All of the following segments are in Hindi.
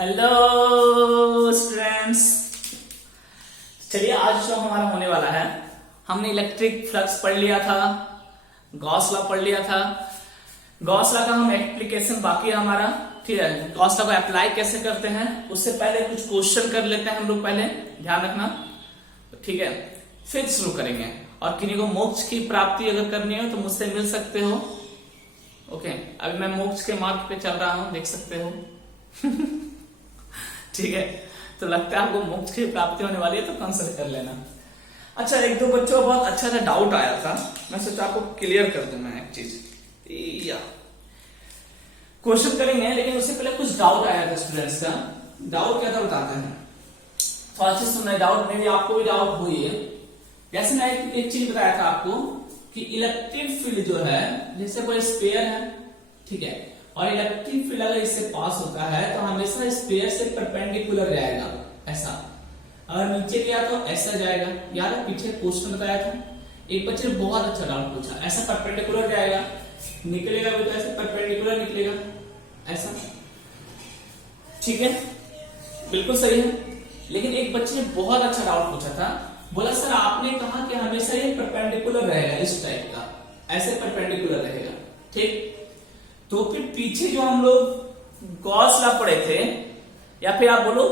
हेलो स्टूडेंट्स, चलिए आज जो हमारा होने वाला है, हमने इलेक्ट्रिक फ्लक्स पढ़ लिया था, गॉस लॉ पढ़ लिया था। गॉस लॉ का हम एप्लीकेशन बाकी है हमारा, ठीक है। गॉस लॉ को अप्लाई कैसे करते हैं उससे पहले कुछ क्वेश्चन कर लेते हैं हम लोग, पहले ध्यान रखना, ठीक है। फिर शुरू करेंगे। और किन्हीं को मोक्ष की प्राप्ति अगर करनी हो तो मुझसे मिल सकते हो, ओके। अभी मैं मोक्ष के मार्ग पे चल रहा हूं, देख सकते हो। ठीक है, तो लगता है आपको मोक्ष की प्राप्ति होने वाली है तो कंसल्ट कर लेना। अच्छा, एक दो बच्चों को बहुत अच्छा सा डाउट आया था, मैं सोचा आपको क्लियर कर दूं। मैं एक चीज या क्वेश्चन करेंगे, लेकिन उससे पहले कुछ डाउट आया था स्टूडेंट्स का। डाउट क्या था बताते हैं, तो अच्छे से सुनना। डाउट में भी आपको भी डाउट हुई है। जैसे मैं एक चीज बताया था आपको कि इलेक्ट्रिक फील्ड जो है, जैसे कोई स्फीयर है, ठीक है, और इलेक्ट्रिक फील्ड अगर इससे पास होता है तो हमेशा स्फीयर से परपेंडिकुलर जाएगा, ऐसा। अगर नीचे गया तो ऐसा जाएगा। यार पीछे क्वेश्चन बताया था, एक बच्चे ने बहुत अच्छा डाउट पूछा, ऐसा परपेंडिकुलर जाएगा, निकलेगा भी तो ऐसे परपेंडिकुलर निकलेगा, ऐसा, ठीक है, बिल्कुल सही है। लेकिन एक बच्चे ने बहुत अच्छा डाउट पूछा था, बोला सर आपने कहा कि हमेशा ये परपेंडिकुलर रहेगा, इस टाइप का, ऐसे परपेंडिकुलर रहेगा, ठीक। तो फिर पीछे जो हम लोग गॉस लॉ पढ़े थे, या फिर आप बोलो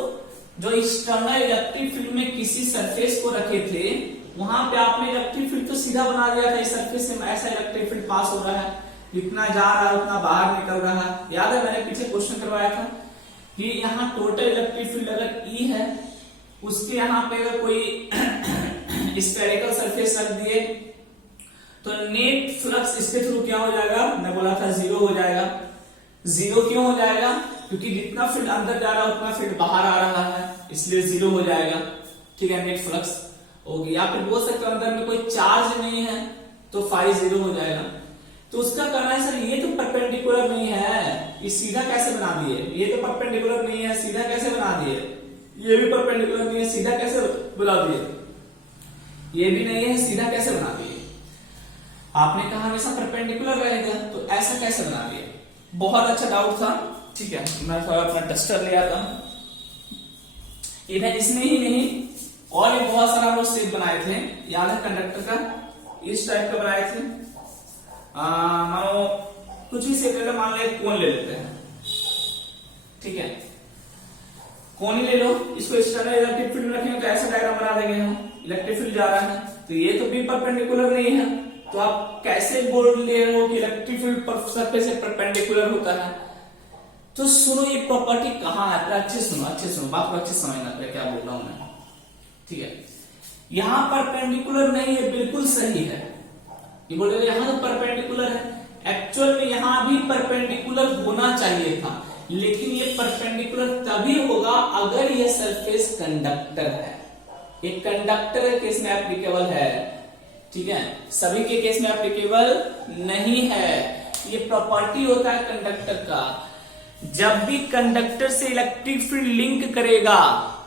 जो एक्सटर्नल इलेक्ट्रिक फील्ड में किसी सरफेस को रखे थे, वहां पे आपने इलेक्ट्रिक फील्ड तो सीधा बना दिया था, इस सरफेस से ऐसा इलेक्ट्रिक फील्ड पास हो रहा है, जितना जा रहा है उतना बाहर निकल रहा है। याद है मैंने पीछे क्वेश्चन करवाया था कि यहाँ टोटल इलेक्ट्रिक फील्ड अगर ई है, उसके यहाँ पे अगर कोई स्फेरिकल सरफेस रख दिए तो नेट फ्लक्स इसके थ्रू क्या हो जाएगा, मैं बोला था जीरो हो जाएगा। जीरो क्यों हो जाएगा, क्योंकि जितना फील्ड अंदर जा रहा है उतना फील्ड बाहर आ रहा है, इसलिए जीरो हो जाएगा, ठीक है, नेट फ्लक्स होगी। या फिर बोल सकते हो अंदर में कोई चार्ज नहीं है तो फाई जीरो हो जाएगा। तो उसका कहना है सर ये तो परपेंडिकुलर नहीं है, ये सीधा कैसे बना दिए, ये तो परपेंडिकुलर नहीं है, सीधा कैसे बना दिए, ये भी परपेंडिकुलर नहीं है, सीधा कैसे बना दिए, ये भी नहीं है, सीधा कैसे बना दिए। आपने कहा हमेशा परपेंडिकुलर रहेगा, तो ऐसा कैसे बना दिए। बहुत अच्छा डाउट था, ठीक है। मैं थोड़ा अपना डस्टर ले आता हूं। इधर इसमें ही नहीं और भी बहुत सारा वो शेप बनाए थे, याद है कंडक्टर का, इस टाइप का बनाए थे। मानो कुछ ही शेप लेते, मान ले कोन ले लेते हैं, ठीक है, कोन ही ले लो। इसको एक्सटर्नल इलेक्ट्रिक फील्ड में रखेंगे तो ऐसा डायग्राम बना देंगे हम, इलेक्ट्रिक फील्ड जा रहा है, तो ये तो भी परपेंडिकुलर नहीं है, तो आप कैसे बोल रहे हो कि इलेक्ट्रिक फील्ड सरफेस से परपेंडिकुलर होता है। तो सुनो ये प्रॉपर्टी कहां है, अच्छे सुनो, बात को अच्छे समझना क्या बोल रहा हूं मैं, ठीक है। यहां परपेंडिकुलर नहीं है, बिल्कुल सही है, ये बोल रहे यहां तो परपेंडिकुलर है। एक्चुअल में यहां भी परपेंडिकुलर होना चाहिए था, लेकिन ये परपेंडिकुलर तभी होगा अगर ये सरफेस कंडक्टर है। एक कंडक्टर के केस में एप्लीकेबल है, ठीक है, सभी के केस में एप्लीकेबल नहीं है। ये प्रॉपर्टी होता है कंडक्टर का, जब भी कंडक्टर से इलेक्ट्रिक फील्ड लिंक करेगा,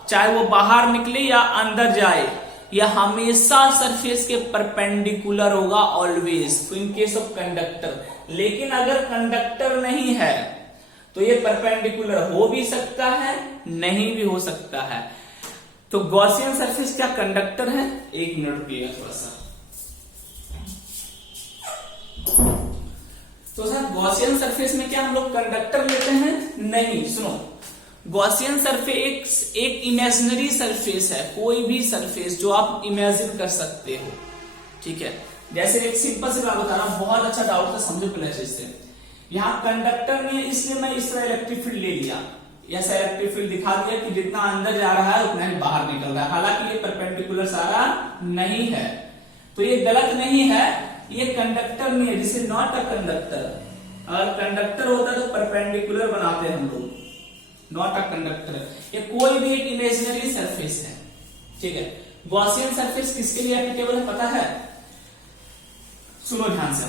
चाहे वो बाहर निकले या अंदर जाए, यह हमेशा सरफेस के परपेंडिकुलर होगा, ऑलवेज, तो इन केस ऑफ कंडक्टर। लेकिन अगर कंडक्टर नहीं है तो ये परपेंडिकुलर हो भी सकता है, नहीं भी हो सकता है। तो गॉसियन सरफेस क्या कंडक्टर है, एक मिनट रुकिएगा थोड़ा सा। तो सर गॉसियन सरफेस में क्या हम लोग कंडक्टर लेते हैं, नहीं। सुनो, गॉसियन सरफेस एक इमेजिनरी सरफेस है, कोई भी सरफेस जो आप इमेजिन कर सकते हो, ठीक है। जैसे एक सिंपल सी बात बता रहा हूं, बहुत अच्छा डाउट था, समझो पहले से। यहां कंडक्टर नहीं है, इसलिए मैं इस तरह इलेक्ट्रिक फील्ड ले लिया, ऐसा इलेक्ट्रिक फील्ड दिखा दिया कि जितना अंदर जा रहा है उतना ही बाहर निकल रहा है, हालांकि ये परपेंडिकुलर सारा नहीं है, तो ये गलत नहीं है, ये कंडक्टर नहीं है, this is not a conductor. अगर कंडक्टर होता तो परपेंडिकुलर बनाते हम लोग, नॉट अ कंडक्टर। ये कोई भी एक इमेजिनरी सरफेस है, ठीक है। गॉसियन सरफेस किसके लिए एप्लीकेबल है पता है, सुनो ध्यान से।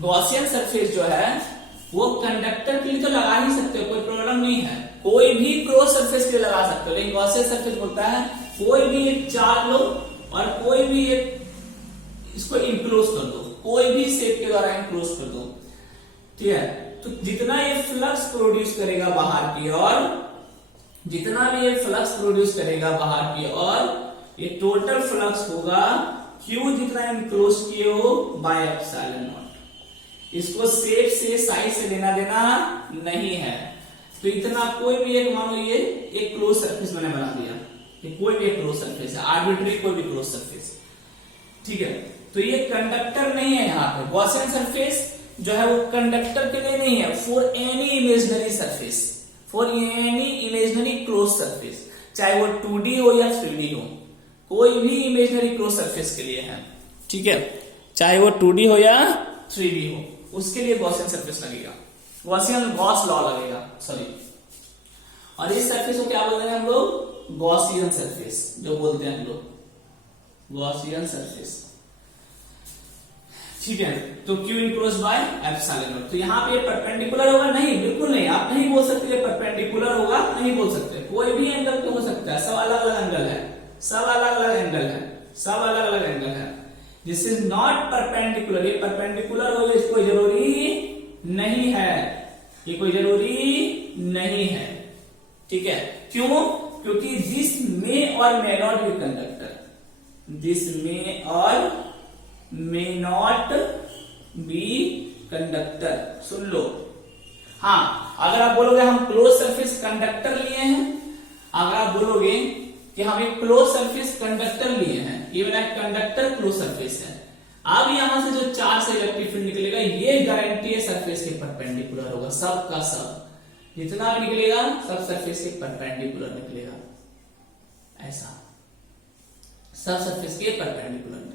गॉसियन सरफेस जो है वो कंडक्टर के लिए तो लगा ही सकते हो, कोई प्रॉब्लम नहीं है, कोई भी क्रॉस सरफेस के लिए लगा सकते हो, लेकिन गॉसियन सरफेस बोलता है कोई भी एक चार्ज लो और कोई भी एक इसको इंक्लोज कर दो, कोई भी शेप के द्वारा इंक्लोज कर दो, ठीक है। तो जितना ये फ्लक्स प्रोड्यूस करेगा बाहर की ओर, जितना भी ये फ्लक्स प्रोड्यूस करेगा बाहर की ओर, ये टोटल फ्लक्स होगा Q जितना इनक्लोज किए हो बाय एप्सिलॉन नॉट। इसको शेप से साइज से लेना देना नहीं है। तो इतना कोई भी एक, मानो ये एक क्लोज सरफेस मैंने बना दिया, ये कोई भी एक क्लोज सरफेस है, आर्बिट्री कोई भी क्लोज सरफेस, ठीक है। तो ये कंडक्टर नहीं है, यहाँ पे गॉसियन सरफेस जो है वो कंडक्टर के लिए नहीं है, for any imaginary surface, for any imaginary close surface, चाहे वो 2D हो या 3D हो, कोई भी इमेजिनरी क्लोज सरफेस के लिए है, ठीक है। चाहे वो 2D हो या 3D हो, उसके लिए गॉसियन सरफेस लगेगा, गॉस लॉ लगेगा, सॉरी। और इस सरफेस को क्या बोलते हैं हम लोग? गॉसियन सरफेस, जो बोलते हैं हम लोग गॉसियन सरफेस, ठीक है। तो Q enclose by epsilon not. तो यहाँ पे परपेंडिकुलर होगा? नहीं, बिल्कुल नहीं। आप नहीं बोल सकते परपेंडिकुलर होगा, नहीं बोल सकते। कोई भी एंगल पे हो सकता है, सब अलग अलग एंगल है, सब अलग अलग एंगल है, सब अलग अलग एंगल है। This is not perpendicular. ये परपेंडिकुलर हो, ये कोई जरूरी नहीं है, ये कोई जरूरी नहीं है, ठीक है। क्यों? क्योंकि दिस मे और may not be conductor, this may और मे नॉट बी कंडक्टर। सुन लो, हाँ, अगर आप बोलोगे हम क्लोज सरफेस कंडक्टर लिए हैं, अगर आप बोलोगे कि हम एक क्लोज सरफेस कंडक्टर लिए हैं, ये मेरा कंडक्टर क्लोज सरफेस है, अब यहां से जो चार्ज से इलेक्ट्रिक फील्ड निकलेगा, ये गारंटी है सरफेस के परपेंडिकुलर होगा, सब का सब, जितना भी निकलेगा सब सरफेस के परपेंडिकुलर निकलेगा, ऐसा सब सरफेस के परपेंडिकुलर निकलेगा।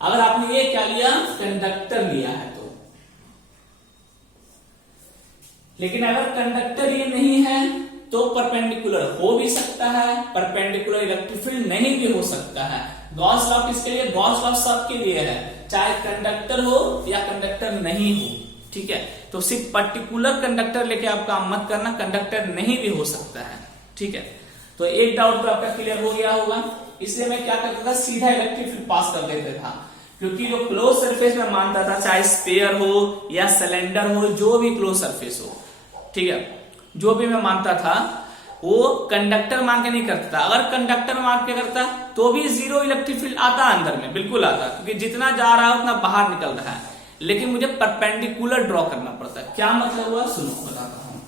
अगर आपने ये क्या लिया, कंडक्टर लिया है तो। लेकिन अगर कंडक्टर ये नहीं है तो परपेंडिकुलर हो भी सकता है, परपेंडिकुलर इलेक्ट्रिक फील्ड नहीं भी हो सकता है। गॉस लॉ किसके लिए? गॉस लॉ सबके लिए है, चाहे कंडक्टर हो या कंडक्टर नहीं हो, ठीक है। तो सिर्फ पर्टिकुलर कंडक्टर लेके आप काम मत करना, कंडक्टर नहीं भी हो सकता है, ठीक है। तो एक डाउट तो आपका क्लियर हो गया होगा। इसलिए मैं क्या करता था, सीधा इलेक्ट्रिक फील्ड पास कर देता था, क्योंकि जो क्लोज सरफेस में मानता था, चाहे स्फीयर हो या सिलेंडर हो, जो भी क्लोज सरफेस हो, ठीक है, जो भी मैं मानता था वो कंडक्टर मान के नहीं करता था। अगर कंडक्टर मान के करता तो भी जीरो इलेक्ट्रिक फील्ड आता अंदर में, बिल्कुल आता, क्योंकि जितना जा रहा है उतना बाहर निकल रहा है। लेकिन मुझे परपेंडिकुलर ड्रॉ करना पड़ता है। क्या मतलब हुआ, सुनो बताता हूं।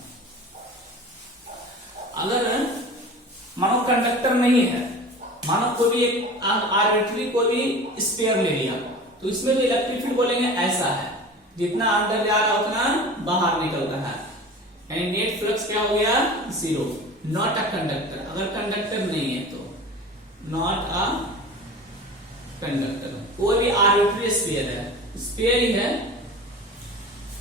अगर मानो कंडक्टर नहीं है, मानो कोई भी एक आर्बिट्री कोई भी स्फीयर ले लिया, तो इसमें जो इलेक्ट्रिक फील्ड बोलेंगे ऐसा है, जितना अंदर जा रहा है उतना बाहर निकल रहा है, यानी नेट फ्लक्स क्या हो गया, जीरो। नॉट अ कंडक्टर, अगर कंडक्टर नहीं है तो नॉट अ कंडक्टर। कोई भी आर्बिट्री स्फीयर है, स्फीयर ही है,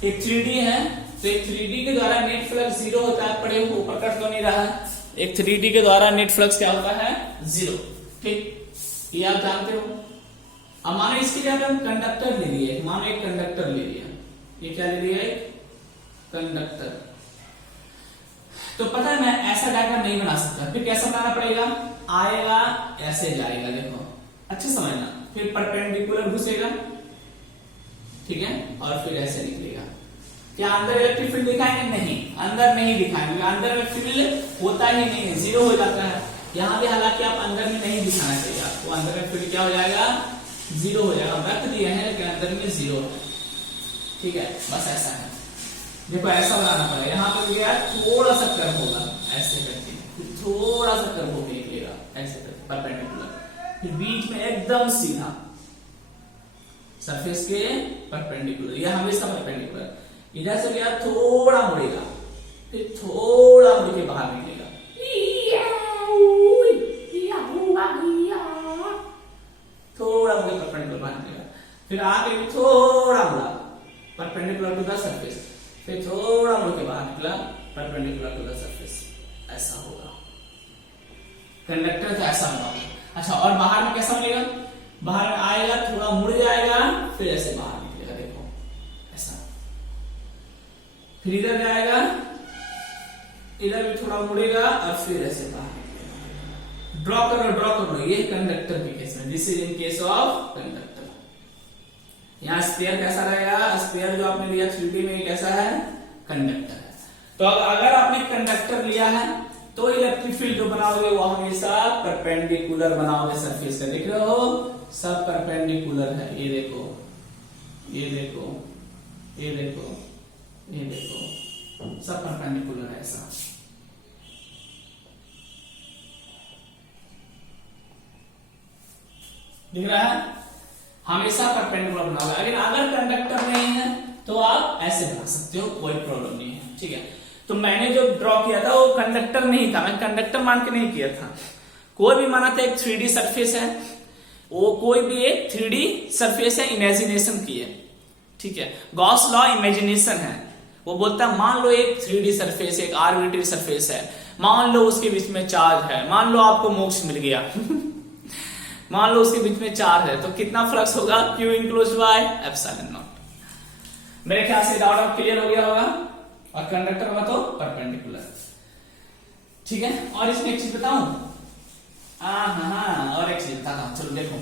एक 3D है, तो एक 3D के द्वारा नेट फ्लक्स जीरो होता है, पढ़े हो, ऊपर कट तो नहीं रहा है। एक 3D के द्वारा नेट फ्लक्स क्या होता है, जीरो, ठीक, ये आप जानते हो। अब मानो इसके जगह हम कंडक्टर ले लिए, मानो एक कंडक्टर ले लिया, ये क्या ले लिया, एक कंडक्टर। तो पता है मैं ऐसा डायग्राम नहीं बना सकता, फिर कैसा बनाना पड़ेगा, आएगा ऐसे जाएगा, देखो अच्छे समझना, फिर परपेंडिकुलर घुसेगा, ठीक है, और फिर ऐसे निकलेगा। क्या अंदर इलेक्ट्रिक फील्ड दिखाएंगे? नहीं, अंदर नहीं दिखाएंगे, अंदर में फील्ड होता ही नहीं है, जीरो हो जाता है। यहां भी हालांकि आप अंदर में नहीं दिखाना चाहिए आपको, अंदर में फील्ड क्या हो जाएगा, जीरो हो जाएगा। रख दिए हैं लेकिन अंदर में जीरो है, ठीक है, बस ऐसा है। देखो ऐसा बनाना पड़ेगा, यहाँ पे गया थोड़ा सा कर्व होगा, ऐसे करके थोड़ा सा कर्व होके निकलेगा, ऐसे करके परपेंडिकुलर, फिर बीच में एकदम सीधा सरफेस के परपेंडिकुलर, यह हमेशा परपेंडिकुलर। इधर से गया थोड़ा मुड़ेगा, फिर थोड़ा मुड़ के बाहर निकलेगा, थोड़ा मुड़ के परपेंडिकुलर बाहर निकलेगा, फिर आगे थोड़ा मुड़ा परपेंडिकुलर टू द सरफेस, फिर थोड़ा मुड़ के बाहर निकला परपेंडिकुलर टू द सरफेस, ऐसा होगा। कंडक्टर तो ऐसा होगा। अच्छा, और बाहर में कैसा मिलेगा, बाहर में आएगा, थोड़ा मुड़ जाएगा, फिर ऐसे बाहर निकलेगा, देखो ऐसा, फिर इधर जाएगा, इधर भी थोड़ा मुड़ेगा और फिर ऐसे बाहर निकलेगा। ड्रॉ करो, ये कंडक्टर के केस में, this is in case of conductor. यहाँ स्फीयर कैसा रहेगा, स्फीयर जो आपने लिया 3D में कैसा है, कंडक्टर है। तो अगर आपने कंडक्टर लिया है तो इलेक्ट्रिक फील्ड जो बनाओगे वो हमेशा परपेंडिकुलर बनाओगे सरफेस से। देख रहे हो, सब परपेंडिकुलर है। ये देखो, ये देखो, ये देखो, ये देखो, सब परपेंडिकुलर है ऐसा। दिख रहा है, हमेशा परपेंडिकुलर बनाओगे। अगर कंडक्टर नहीं है तो आप ऐसे बना सकते हो, कोई प्रॉब्लम नहीं है। ठीक है, तो मैंने जो ड्रॉ किया था वो कंडक्टर नहीं था, मैं कंडक्टर मान के नहीं किया था। कोई भी माना था एक 3D सरफेस है, वो कोई भी एक 3D सरफेस है, इमेजिनेशन की है। ठीक है, गॉस लॉ इमेजिनेशन है। वो बोलता है मान लो एक 3D सरफेस, एक आर्बिट्री सरफेस है, मान लो उसके बीच में चार्ज है, मान लो आपको मोक्ष मिल गया मान लो उसके बीच में चार्ज है, तो कितना फ्लक्स होगा? Q enclosed by epsilon not. मेरे ख्याल से डाउट क्लियर हो गया होगा। और कंडक्टर होगा तो परपेंडिकुलर। ठीक है, और इसमें एक चीज बताऊं, हाँ, और एक चीज बताता हूं, चलो देखो,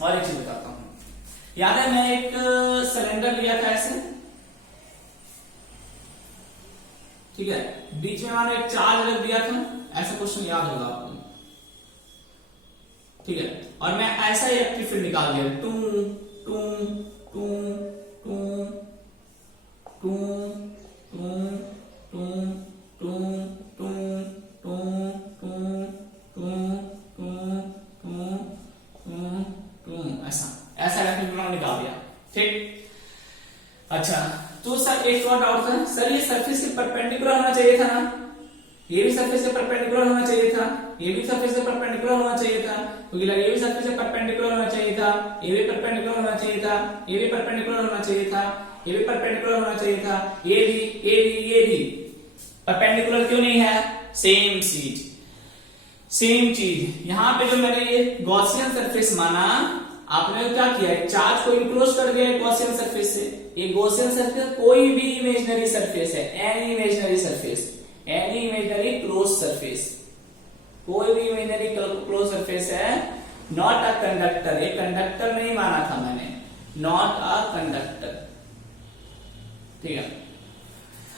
और एक चीज बताता हूं। याद है मैं एक सिलेंडर लिया था ऐसे, ठीक है, बीच में मैंने एक चार्ज रख दिया था, ऐसा क्वेश्चन याद होगा आपको। ठीक है, और मैं ऐसा ही इलेक्ट्रिक फील्ड निकाल दिया, टू टू टू टू टू टू टू टू टू टू टू टू टू ऐसा इलेक्ट्रिक फील्ड निकाल दिया। ठीक, अच्छा, तो सर एक और डाउट था, सर ये सरफेस से परपेंडिकुलर होना चाहिए था ना, ये भी सरफेस से परपेंडिकुलर होना चाहिए था, ये भी सरफेस से परपेंडिकुलर होना चाहिए था, क्योंकि ये भी सरफेस से परपेंडिकुलर होना चाहिए था, ये भी परपेंडिकुलर होना चाहिए था, ये भी परपेंडिकुलर होना चाहिए था, ये भी परपेंडिकुलर होना चाहिए था, ये भी परपेंडिकुलर क्यों नहीं है? सेम चीज यहां पे जो मैंने ये गॉसियन सरफेस माना, आपने क्या किया, चार्ज को इनक्लोज कर दिया गॉसियन सरफेस से। ये गॉसियन सरफेस कोई भी इमेजिनरी सरफेस है, any imaginary surface, any imaginary close surface, कोई भी इमेजिनरी क्लोज सरफेस है, नॉट अ कंडक्टर। ये कंडक्टर नहीं माना था मैंने, नॉट अ कंडक्टर। ठीक है,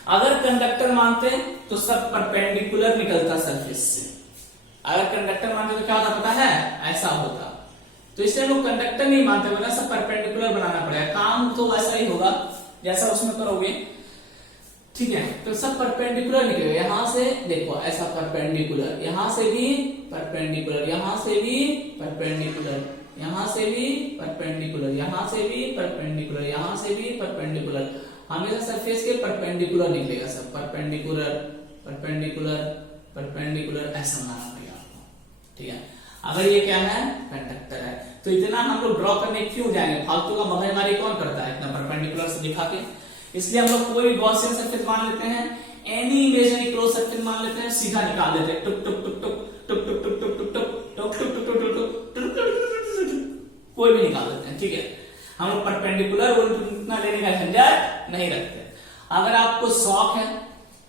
अगर कंडक्टर मानते तो सब परपेंडिकुलर निकलता सरफेस से। अगर कंडक्टर मानते तो क्या होता पता है? ऐसा होता। तो इसलिए लोग कंडक्टर नहीं मानते, वरना सब परपेंडिकुलर बनाना पड़ेगा। काम तो वैसा ही होगा जैसा उसमें करोगे। ठीक है, तो सब परपेंडिकुलर निकलेगा। यहां से देखो ऐसा परपेंडिकुलर, यहां से भी परपेंडिकुलर, यहां से भी परपेंडिकुलर, यहां से भी परपेंडिकुलर, यहां से भी परपेंडिकुलर, यहां से भी परपेंडिकुलर। हमेशा सरफेस के परपेंडिकुलर निकलेगा, सब परपेंडिकुलर परपेंडिकुलर परपेंडिकुलर, ऐसा बनाना पड़ेगा आपको। ठीक है, अगर ये क्या है? कंडक्टर है, तो इतना हम लोग ड्रॉ करने क्यों जाएंगे? फालतू का मगजमारी कौन करता है इतना परपेंडिकुलर से दिखा के? इसलिए हम लोग कोई गॉसियन सरफेस मान लेते हैं, एनी इमेजिनरी क्लोज सरफेस मान लेते हैं, सीधा निकाल देते हैं, टुक टुक टुक टुक टुक टुक टुक टुक टुक टुक टुक टुक टुक टुक टुक, कोई भी निकाल देते हैं। ठीक है, हम लोग परपेंडिकुलर उतना लेने का झंझट नहीं रखते। अगर आपको शौक है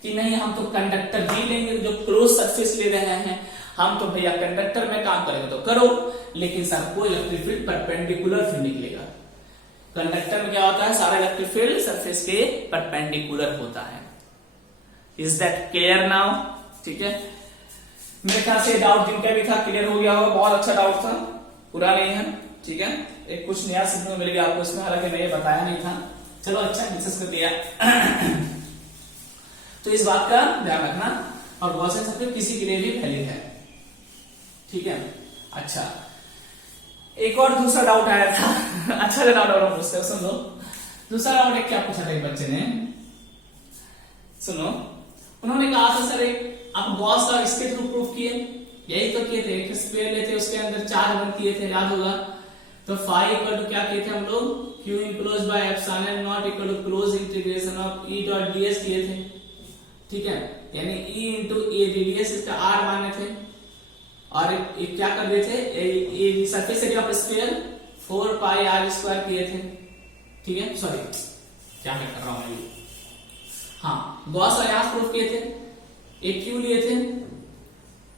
कि नहीं हम तो कंडक्टर भी लेंगे, जो क्लोज सरफेस ले रहे हैं हम, तो भैया कंडक्टर में काम करेंगे तो करो, लेकिन सर कोई इलेक्ट्रिक फील्ड परपेंडिकुलर फील्ड निकलेगा। कंडक्टर में क्या होता है? सारा इलेक्ट्रिक फील्ड सरफेस के परपेंडिकुलर होता है। Is that clear now? ठीक है, मेरे ख्याल से डाउट जिनका भी था क्लियर हो गया होगा। बहुत अच्छा डाउट था, पूरा नहीं है। ठीक है, एक कुछ नया सीखने को मिल गया आपको इसमें, हालांकि मैंने बताया नहीं था। चलो अच्छा डिस्कस कर दिया तो इस बात का ध्यान रखना, और गॉसियन सरफेस किसी के लिए भी वैलिड है। ठीक है, अच्छा एक और दूसरा डाउट आया था अच्छा डाउट और पूछते हैं, सुन लो। दूसरा डाउट एक क्या पूछा था एक बच्चे ने, सुनो। उन्होंने कहा था सर एक आप गॉस लॉ इसके थ्रू प्रूफ किए, यही तो किए थे, एक स्क्वायर लेते उसके अंदर 4 वन किए थे, याद होगा। तो फाई इक्वल टू क्या किए थे हम लोग? Q enclose by epsilon naught equal to close integration of E dot ds किए थे। ठीक है, यानी E इंटू ए ds इसका R माने थे, और एक क्या कर दिए थे? Surface area of sphere 4 pi r square किए थे। ठीक है, सॉरी क्या मैं कर रहा हूं, हाँ गॉस लॉ यहां प्रूफ किए थे, एक Q लिए थे।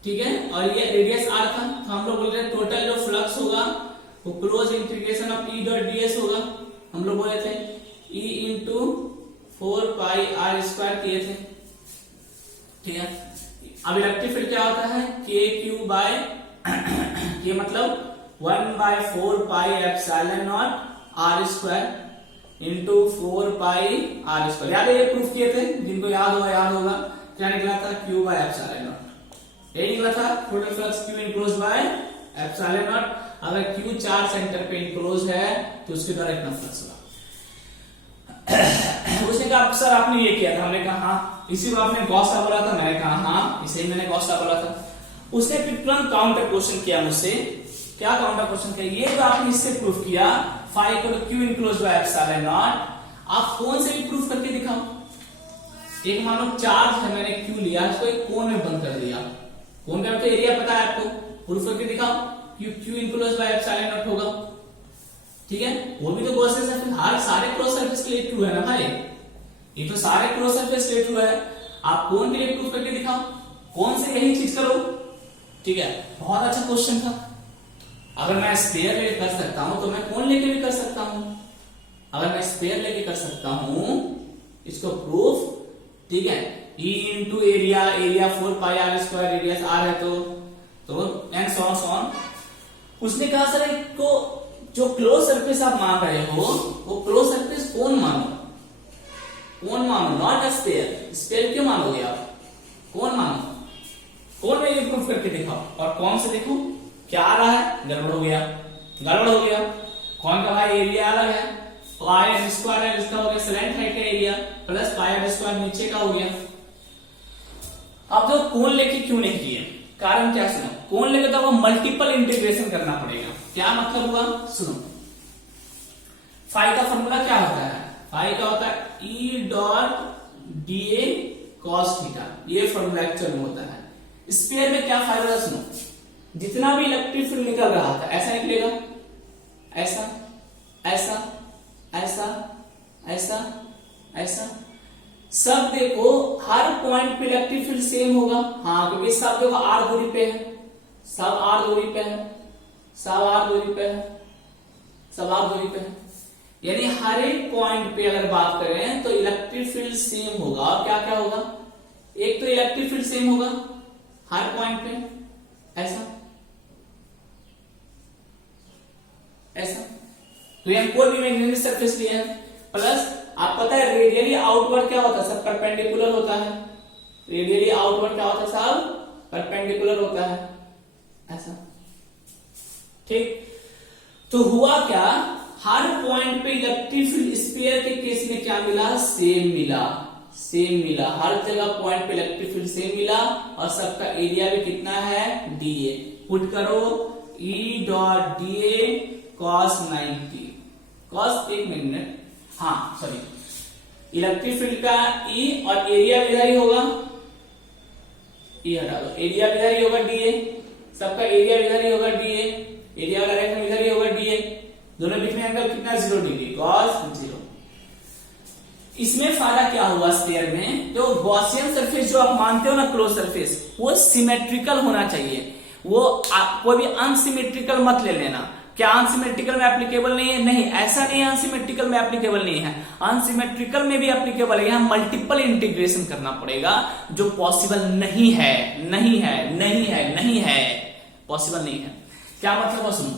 ठीक है, और ये रेडियस r था, तो हम लोग बोल रहे टोटल जो फ्लक्स होगा वो close integration of E dot ds होगा। हम लोग बोले थे E इंटू 4 पाई r स्क्वायर किए थे। ठीक है, अब इलेक्ट्रिक फील्ड क्या होता है, के क्यू बाय के मतलब 1/4πε0 r स्क्वायर इंटू 4πr²। याद है ये प्रूफ किए थे, जिनको याद होगा क्या निकला था, Q बाय ε0। यही निकला था total flux Q enclose by ε0। अगर Q चार्ज सेंटर पे इनक्लोज है तो उसके द्वारा इतना फ्लक्स होगा। उसने कहा सर आपने ये किया था, हमने कहा हाँ। इसी को आपने गॉस लॉ बोला था, मैंने कहा हाँ इसे ही मैंने गॉस लॉ बोला था। उसने फिर तुरंत काउंटर क्वेश्चन किया मुझसे। क्या काउंटर क्वेश्चन किया, ये तो आपने इससे प्रूफ किया फाई को Q इनक्लोज बाय ε0, आप कौन से भी प्रूफ करके दिखाओ। एक मान लो चार्ज है, मैंने Q लिया, इसको एक कोन में बंद कर दिया। कोन का तो एरिया पता है आपको, प्रूफ करके दिखाओ Q इनक्लोज बाय ε0 होगा। ठीक है, वो भी तो गॉसियन सर्फेस, हर सारे क्रॉस सर्फेस के लिए ट्रू है ना भाई, ये तो सारे क्रॉस सर्फेस के लिए ट्रू है। आप कौन के लिए प्रूफ करके दिखाओ, कौन से यही चीज करो। ठीक है, बहुत अच्छा क्वेश्चन था। अगर मैं स्पेयर लेके कर सकता हूं तो मैं कौन लेके भी कर सकता हूं। अगर मैं स्पेयर लेके कर सकता हूं इसको प्रूफ, ठीक है, E into area, area 4πr², radius r है तो एंड सो ऑन। उसने कहा सर इसको जो क्लोज सरफेस आप मान रहे हो वो क्लोज सरफेस कौन मानो, कौन मानो, नॉट स्पेयर। स्पेयर क्यों मानोगे आप, कौन मानो, कौन में ये प्रूफ करके दिखाओ। और कौन से देखो क्या आ रहा है, गड़बड़ हो गया, गड़बड़ हो गया। कौन का भाई एरिया अलग है, पाई स्क्वायर है, इसका हो गया स्लैंट हाइट का एरिया प्लस पाई स्क्वायर नीचे का हो गया। अब जो कोण लेके क्यों नहीं किए, कारण क्या सुनो, कोण लेके तो वो मल्टीपल इंटीग्रेशन करना पड़ेगा। क्या मतलब हुआ सुनो, फाई का फॉर्मूला क्या होता है, फाई का होता है E dot D A cos theta, ये फॉर्मूला एक्चुअल में होता है। स्फीयर में क्या फायदा सुनो, जितना भी इलेक्ट्रिक फील्ड निकल रहा था ऐसा निकलेगा, ऐसा ऐसा ऐसा ऐसा ऐसा, सब देखो हर पॉइंट पे इलेक्ट्रिक फील्ड सेम होगा। हाँ, क्योंकि सब देखो आर दूरी पे है, सब आर दूरी पे है, सब आर दूरी पे है, सब आर दूरी पे है। यानी हर एक पॉइंट पे अगर बात करें तो इलेक्ट्रिक फील्ड सेम होगा। और क्या क्या होगा, एक तो इलेक्ट्रिक फील्ड सेम होगा हर पॉइंट पे, ऐसा ऐसा। तो यहाँ कोई भी इमेजिनरी सरफेस लिया है, प्लस आप पता है रेडियली आउटवर्ड क्या होता है, सब परपेंडिकुलर होता है। रेडियली आउटवर्ड क्या होता है, सब परपेंडिकुलर होता है, ऐसा। ठीक, तो हुआ क्या, हर पॉइंट पे इलेक्ट्रिक फील्ड स्फीयर के केस में क्या मिला, सेम मिला, सेम मिला। हर जगह पॉइंट पे इलेक्ट्रिक फील्ड सेम मिला और सबका एरिया भी कितना है, डीए। पुट करो E dot DA cos 90 cos, एक मिनट, हाँ सॉरी, इलेक्ट्रिक फील्ड का ई और एरिया इधर ही होगा, ई हटा दो, एरिया इधर ही होगा डीए, सबका एरिया इधर ही होगा डीए, एरिया वाला रेखा इधर ही होगा डीए, दोनों बीच में एंगल कितना, 0 डिग्री, कॉस 0। इसमें फायदा क्या हुआ स्फीयर में, जो गॉसियन सरफेस जो आप मानते हो ना क्लोज सरफेस, वो सिमेट्रिकल होना चाहिए। वो कोई भी अनसिमेट्रिकल मत ले लेना। क्या अनसिमेट्रिकल में एप्लीकेबल नहीं है, नहीं, ऐसा नहीं है अनसिमेट्रिकल में एप्लीकेबल नहीं है, अनसिमेट्रिकल में भी एप्लीकेबल है। यहाँ मल्टीपल इंटीग्रेशन करना पड़ेगा जो पॉसिबल नहीं है, नहीं है, नहीं है, नहीं है, पॉसिबल नहीं है। क्या मतलब है सुनो,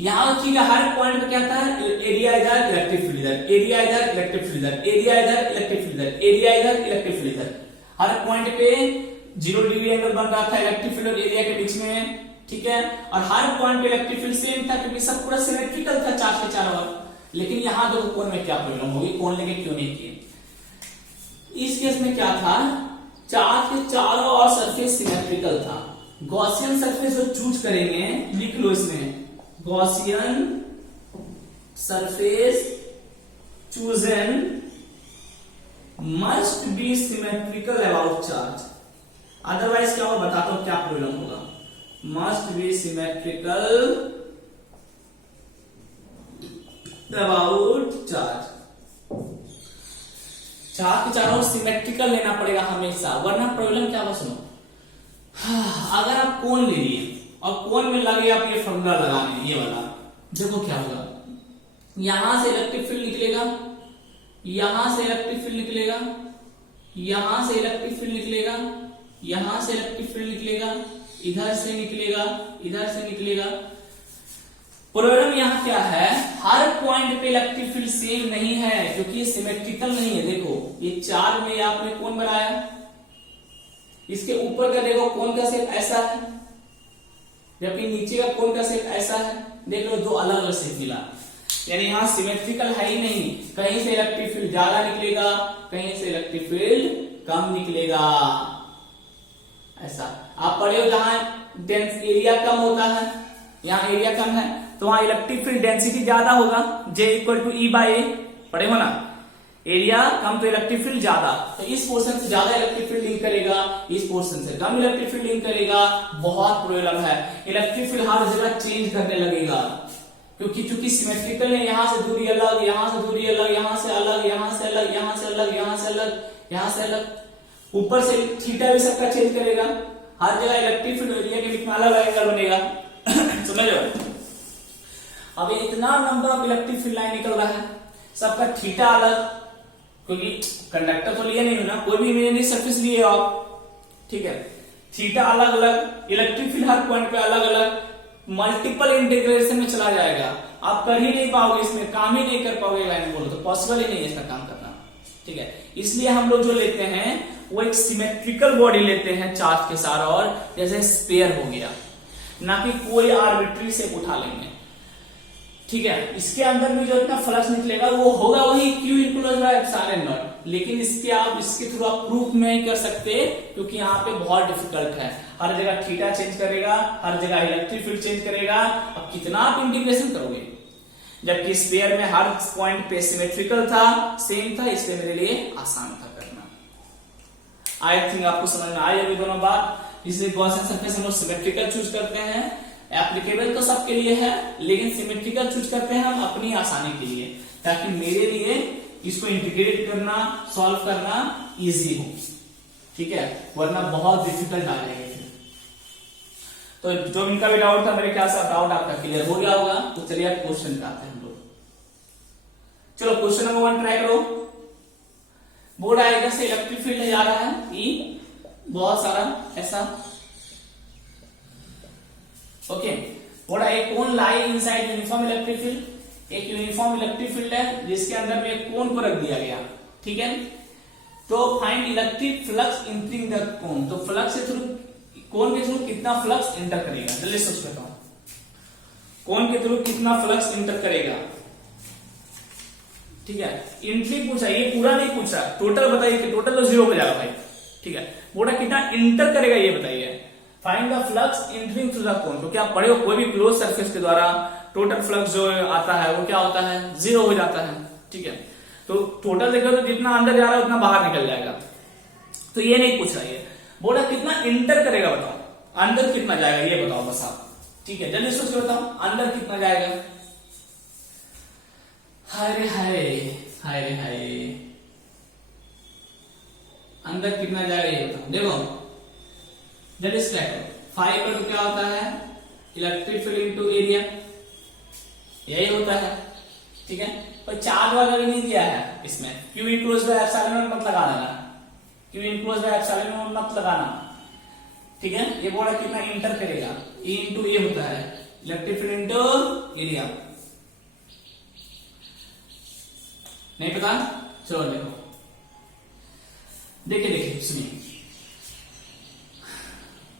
यहां चीज हर पॉइंट पे क्या था, एरिया इधर इलेक्ट्रिक फील्ड इधर, एरिया इधर इलेक्ट्रिक फील्ड इधर, एरिया इधर इलेक्ट्रिक फील्ड इधर, एरिया इधर इलेक्ट्रिक फील्ड इधर। हर पॉइंट पे 0 डिग्री एंगल बन रहा था इलेक्ट्रिक फील्ड और एरिया के बीच में, ठीक है। और हर पॉइंट पे इलेक्ट्रिक फील्ड सेम था क्योंकि सब पूरा सिमेट्रिकल था चार के चारों ओर। लेकिन यहां देखो कोण में क्या प्रॉब्लम होगी, कोण लेके क्यों नहीं किए। इस केस में क्या था, चार्ज के चारों ओर सरफेस सिमेट्रिकल था। गॉसियन सरफेस जो चूज करेंगे, लिख लो इसमें, Gaussian surface chosen must be symmetrical about charge. Otherwise क्या होगा बताता हूं क्या प्रॉब्लम होगा, must be symmetrical about charge. Charge के चारों ओर सिमेट्रिकल लेना पड़ेगा हमेशा, वरना प्रॉब्लम क्या होगा सुनो। अगर आप कोण ले लिए और कोण में लगे आप ये फॉर्मूला लगाने, ये वाला, देखो क्या होगा, यहां से इलेक्ट्रिक फील्ड निकलेगा, यहां से इलेक्ट्रिक फील्ड निकलेगा, यहां से इलेक्ट्रिक फील्ड निकलेगा, यहां से इलेक्ट्रिक फील्ड निकलेगा, इधर से निकलेगा, इधर से निकलेगा। प्रॉब्लम यहाँ क्या है, हर पॉइंट पे इलेक्ट्रिक फील्ड सेम नहीं है, क्योंकि ये सिमेट्रिकल नहीं है। देखो ये 4 में आपने कोण बनाया, इसके ऊपर का देखो कोण का शेप ऐसा है, जबकि नीचे का कोण का शेप ऐसा है। देख लो दो अलग अलग शेप मिला, यानी यहाँ सिमेट्रिकल है ही नहीं। कहीं से इलेक्ट्रिक फील्ड ज्यादा निकलेगा, कहीं से इलेक्ट्रिक फील्ड कम निकलेगा। ऐसा आप पढ़े हो, जहां डेंस एरिया कम होता है, यहाँ एरिया कम है तो वहां इलेक्ट्रिक फील्ड डेंसिटी ज्यादा होगा, J equal to E by A, पढ़े हो ना। एरिया कम तो इलेक्ट्रिक फील्ड ज्यादा, तो इस पोर्शन से ज्यादा इलेक्ट्रिक फील्ड लिंक करेगा, इस पोर्शन से कम इलेक्ट्रिक फील्ड लिंक करेगा। बहुत प्रॉब्लम है, इलेक्ट्रिक फील्ड हर जगह चेंज करने लगेगा, क्योंकि चूंकि सिमेट्रिकल है, यहां से दूरी अलग, यहां से दूरी अलग, यहां से अलग, यहां से अलग, यहां से अलग, यहां से अलग, यहां से अलग। ऊपर से थीटा भी सबका चेंज करेगा, हर जगह इलेक्ट्रिक फील्ड एरिया के बीच में अलग अलग एंगल बनेगा। समझ लो, अब इतना number of electric field line निकल रहा है, सबका थीटा अलग, क्योंकि कंडक्टर तो लिए नहीं हो ना, कोई भी इमेजिनरी सरफेस लिए हो आप, ठीक है। थीटा अलग अलग, इलेक्ट्रिक फील्ड हर पॉइंट पे अलग अलग, मल्टीपल इंटीग्रेशन में चला जाएगा। आप कर ही नहीं पाओगे, इसमें काम ही नहीं कर पाओगे लाइन बोलो तो, पॉसिबल ही नहीं है इसका काम करना, ठीक है। इसलिए हम लोग जो लेते हैं वो एक सिमेट्रिकल बॉडी लेते हैं चार्ज के साथ, और जैसे स्पेयर हो गया, ना कि कोई आर्बिट्री शेप उठा लेंगे, ठीक है। इसके अंदर भी जो इतना फ्लक्स निकलेगा वो होगा वही Q enclose by epsilon not, लेकिन इसके थ्रू आप प्रूफ नहीं कर सकते, क्योंकि यहाँ पे बहुत डिफिकल्ट है। हर जगह थीटा चेंज करेगा, हर जगह इलेक्ट्रिक फील्ड चेंज करेगा, अब कितना आप इंटीग्रेशन करोगे। जबकि स्पेयर में हर पॉइंट पे सिमेट्रिकल था, सेम था, इसलिए मेरे लिए आसान था करना। आई थिंक आपको समझ में आई होगी दोनों बात। इसलिए गॉसियन सरफेस हम लोग सिमेट्रिकल चूज करते हैं, एप्लीकेबल तो सबके लिए है, लेकिन सिमेट्रिकल चूज करते हैं हम अपनी आसानी के लिए, ताकि मेरे लिए इसको इंटीग्रेट करना, सॉल्व करना इजी हो, ठीक है, वरना बहुत डिफिकल्ट आ जाएगा। तो जो इनका भी डाउट था, मेरे ख्याल से डाउट आपका क्लियर हो गया होगा। तो चलिए आप क्वेश्चन पे आते हैं हम लोग। चलो क्वेश्चन नंबर 1 ट्राई करो। बोर्ड आएगा से इलेक्ट्रिक फील्ड जा रहा है E, बहुत सारा ऐसा, ओके। बोर्ड एक कोन लाई इनसाइड यूनिफॉर्म इलेक्ट्रिक फील्ड, एक यूनिफॉर्म इलेक्ट्रिक फील्ड है जिसके अंदर में एक कोन को रख दिया गया, ठीक है। तो find electric flux entering the cone, तो फ्लक्स के थ्रू, कोन के थ्रू कितना फ्लक्स एंटर करेगा, जल्दी सोच लेता हूं, कोन के थ्रू कितना फ्लक्स एंटर करेगा, ठीक है। एंट्री पूछा, ये पूरा नहीं पूछा, टोटल बताइए कि टोटल तो 0 हो जाएगा भाई, ठीक है। बोला कितना एंटर करेगा ये बताइए। Find the flux entering through the cone, तो क्या पढ़े हो कोई भी क्लोज सरफेस के द्वारा टोटल फ्लक्स जो आता है वो क्या होता है, 0 हो जाता है, ठीक है। तो टोटल देखो तो जितना अंदर जा रहा है उतना बाहर निकल जाएगा, तो ये नहीं पूछ रहा है। बोला कितना इंटर करेगा बताओ, अंदर कितना जाएगा ये बताओ बस आप, ठीक है। जल्दी सोच के बताओ अंदर कितना जाएगा। हाय रे हाय, हाय रे हाय, अंदर कितना जाएगा ये बताओ। देखो जल्दी से करो, 5 का तो क्या होता है, इलेक्ट्रिक फील्ड इनटू एरिया, यही होता है, ठीक है। पर चार्ज वाला भी नहीं दिया है इसमें, Q enclose by epsilon not मत लगा देना, Q enclose by epsilon not मत लगाना, ठीक है। ये बोला कितना इंटर करेगा, E इंटू ए होता है, इलेक्ट्रिक फील्ड इंटू एरिया, नहीं पता, चलो देखो, देखिए देखिए सुनिए।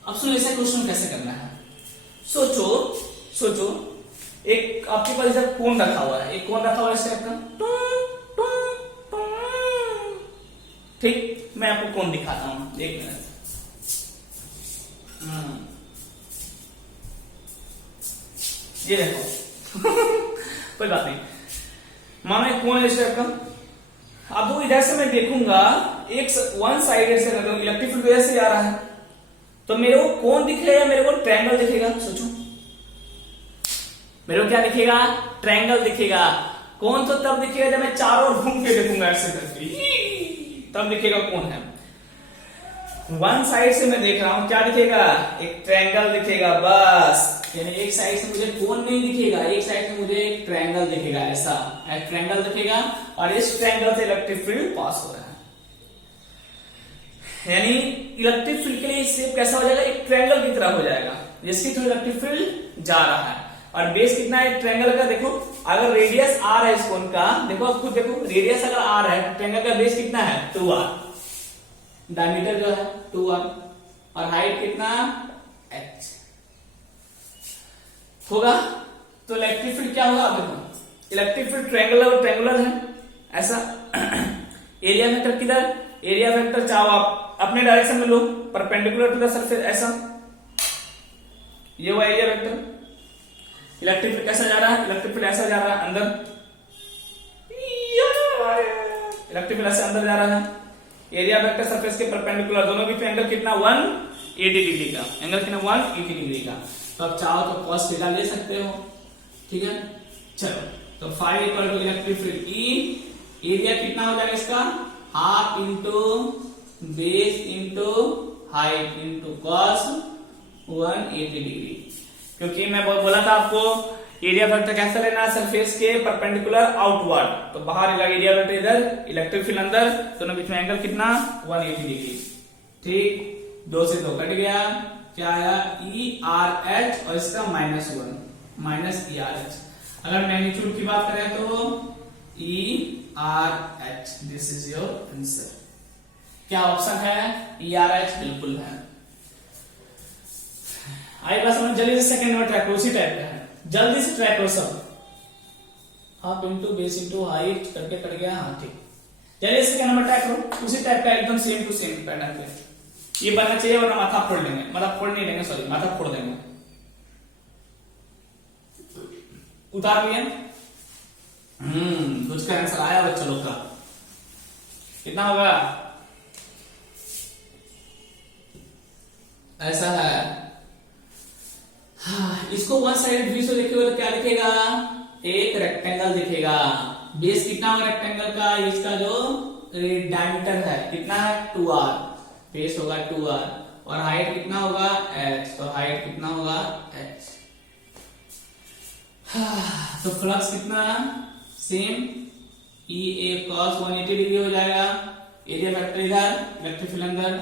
अब सुनो ऐसा क्वेश्चन कैसे करना है, सोचो सोचो, एक आपके पास इधर कोन रखा हुआ है, एक कोन रखा हुआ है इस टाइप का, ठीक। मैं आपको कोन दिखाता हूं, एक मिनट। ये देखो कोई बात नहीं, मानो एक कोन है इस टाइप का। अब वो इधर से मैं देखूंगा, एक वन साइड से इलेक्ट्रिक फील्ड इधर से आ रहा है, तो मेरे को कोन दिखेगा, मेरे को ट्रायंगल दिखेगा। सोचो मेरे को क्या दिखेगा, ट्रायंगल दिखेगा। कोन तो तब दिखेगा जब मैं चारों ओर घूम के देखूंगा ऐसे करके, तब दिखेगा कौन है। वन साइड से मैं देख रहा हूं, क्या दिखेगा, एक ट्रायंगल दिखेगा बस। यानी एक साइड से मुझे कोन नहीं दिखेगा, एक साइड से मुझे एक ट्रायंगल दिखेगा, ऐसा एक ट्रायंगल दिखेगा, और इस ट्रायंगल से इलेक्ट्रिक फील्ड पास हो रहा है। यानी इलेक्ट्रिक फील्ड के लिए शेप कैसा हो जाएगा, एक ट्रायंगल की तरह हो जाएगा, जिसकी थ्रू इलेक्ट्रिक फील्ड जा रहा है। और बेस कितना है ट्रायंगल का, देखो अगर रेडियस आर है इस कोन का, देखो खुद देखो रेडियस अगर आर है, ट्रायंगल का बेस कितना है 2r, डायमीटर जो है 2r, और हाइट कितना h होगा। तो इलेक्ट्रिक फील्ड क्या होगा, देखो इलेक्ट्रिक फील्ड ट्रायंगुलर है ऐसा। एरिया वेक्टर किधर, एरिया वेक्टर चाहो आप अपने डायरेक्शन में लो, परपेंडिकुलर टू द सरफेस ऐसा, ये हुआ एरिया वेक्टर। इलेक्ट्रिक फील्ड कैसा जा रहा है, इलेक्ट्रिक फील्ड ऐसा जा रहा है अंदर, इलेक्ट्रिक फील्ड ऐसे अंदर जा रहा है। एरिया वेक्टर सरफेस के परपेंडिकुलर, दोनों बीच में एंगल कितना 180 डिग्री का, एंगल कितना 180 डिग्री का। तो आप चाहो तो cos थीटा ले सकते हो, ठीक है। चलो तो phi equal to electric field E, area कितना हो जाएगा इसका half into base into height into cos 180 degree. क्योंकि मैं बोला था आपको एरिया वेक्टर कैसा लेना है, सरफेस के परपेंडिकुलर आउटवर्ड, तो बाहर एरिया वेक्टर इधर, इलेक्ट्रिक फील्ड अंदर, दोनों बीच में एंगल कितना 180 डिग्री, ठीक। 2 से 2 कट गया, क्या आया ई आर एच, और इसका -1 माइनस ई आर एच। अगर मैग्नीट्यूड की बात करें तो E R H, this is your answer. क्या ऑप्शन है, ई आर एच बिल्कुल है। आई बात समझ, जल्दी से सेकंड नंबर ट्रैक करो, उसी टाइप का है, जल्दी से ट्रैक करो सब। Half into base into height करके कट गया, हाँ ठीक। जल्दी से सेकंड नंबर ट्रैक करो, उसी टाइप का एकदम सेम टू सेम पैटर्न पे ये बनना चाहिए, वरना माथा फोड़ देंगे, मतलब फोड़ नहीं देंगे, सॉरी माथा फोड़ देंगे। उतार लिया, कुछ का आंसर आया बच्चों लोग का, कितना होगा, ऐसा है। हाँ, इसको वन साइड व्यू से देखिएगा तो क्या दिखेगा, एक रेक्टेंगल दिखेगा। बेस कितना होगा रेक्टेंगल का, इसका जो डायमीटर है कितना है 2r, बेस होगा 2r, और हाइट कितना होगा h, तो हाइट कितना होगा h। तो फ्लक्स कितना सेम, ई ए cos 180 डिग्री हो जाएगा। एरिया वेक्टर इधर, इलेक्ट्रिक फील्ड अंदर,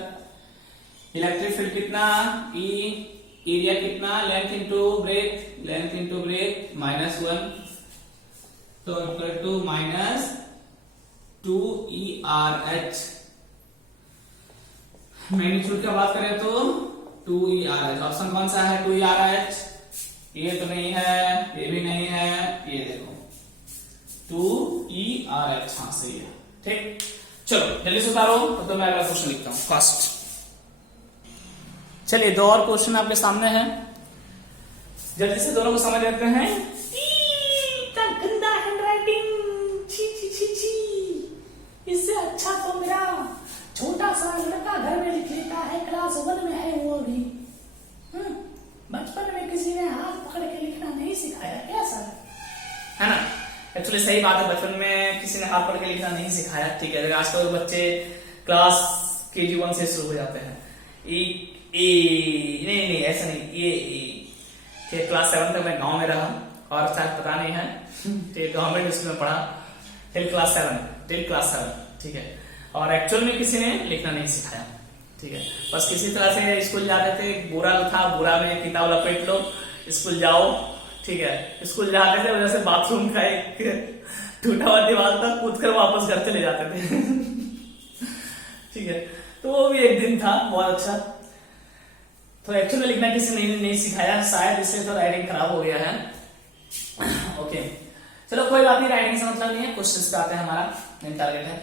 इलेक्ट्रिक फील्ड कितना ई, एरिया कितना length into breath, length into breath -1, तो इक्वल टू -2ERH। मैग्नीट्यूड की बात करें तो 2ERH, ऑप्शन कौन सा है 2ERH, ये तो नहीं है, ये भी नहीं है, ये देखो 2ERH, हाँ सही है, ठीक। चलो जल्दी से उतारो, तो मैं अगला क्वेश्चन लिखता हूँ फास्ट। चलिए 2 और क्वेश्चन आपके सामने हैं, जल्दी से दोनों को समझ लेते हैं। गंदा हैंडराइटिंग, छी छी छी छी, इससे अच्छा तो मेरा छोटा सा लड़का घर में लिख लेता है, क्लास 1 में है वो भी। बचपन में किसी ने हाथ पकड़ के लिखना नहीं सिखाया क्या सर, है ना। एक्चुअली सही बात है, बचपन में किसी ने हाथ पकड़ के लिखना नहीं सिखाया, ठीक है। आजकल बच्चे क्लास KG 1 से शुरू हो जाते हैं, नहीं ऐसा नहीं, ये क्लास 7 तक मैं गांव में रहा, और शायद पता नहीं है, ठीक, गवर्नमेंट स्कूल में पढ़ा टिल क्लास 7, ठीक है। और एक्चुअल में किसी ने लिखना नहीं सिखाया, ठीक है। बस किसी तरह से स्कूल जाते थे, बोरा था, बोरा में किताब लपेट लो, स्कूल जाओ, ठीक है। स्कूल जाते थे, वजह से बाथरूम का एक टूटा हुआ दीवार था, कूद कर वापस घर चले जाते थे ठीक है। तो वो भी एक दिन था बहुत अच्छा। तो एक्चुअल में लिखना किसी ने नहीं सिखाया, शायद इससे तो राइटिंग खराब हो गया है ओके चलो कोई बात नहीं, राइटिंग से मतलब नहीं है, क्वेश्चन पे आते हैं, हमारा मेन टारगेट है।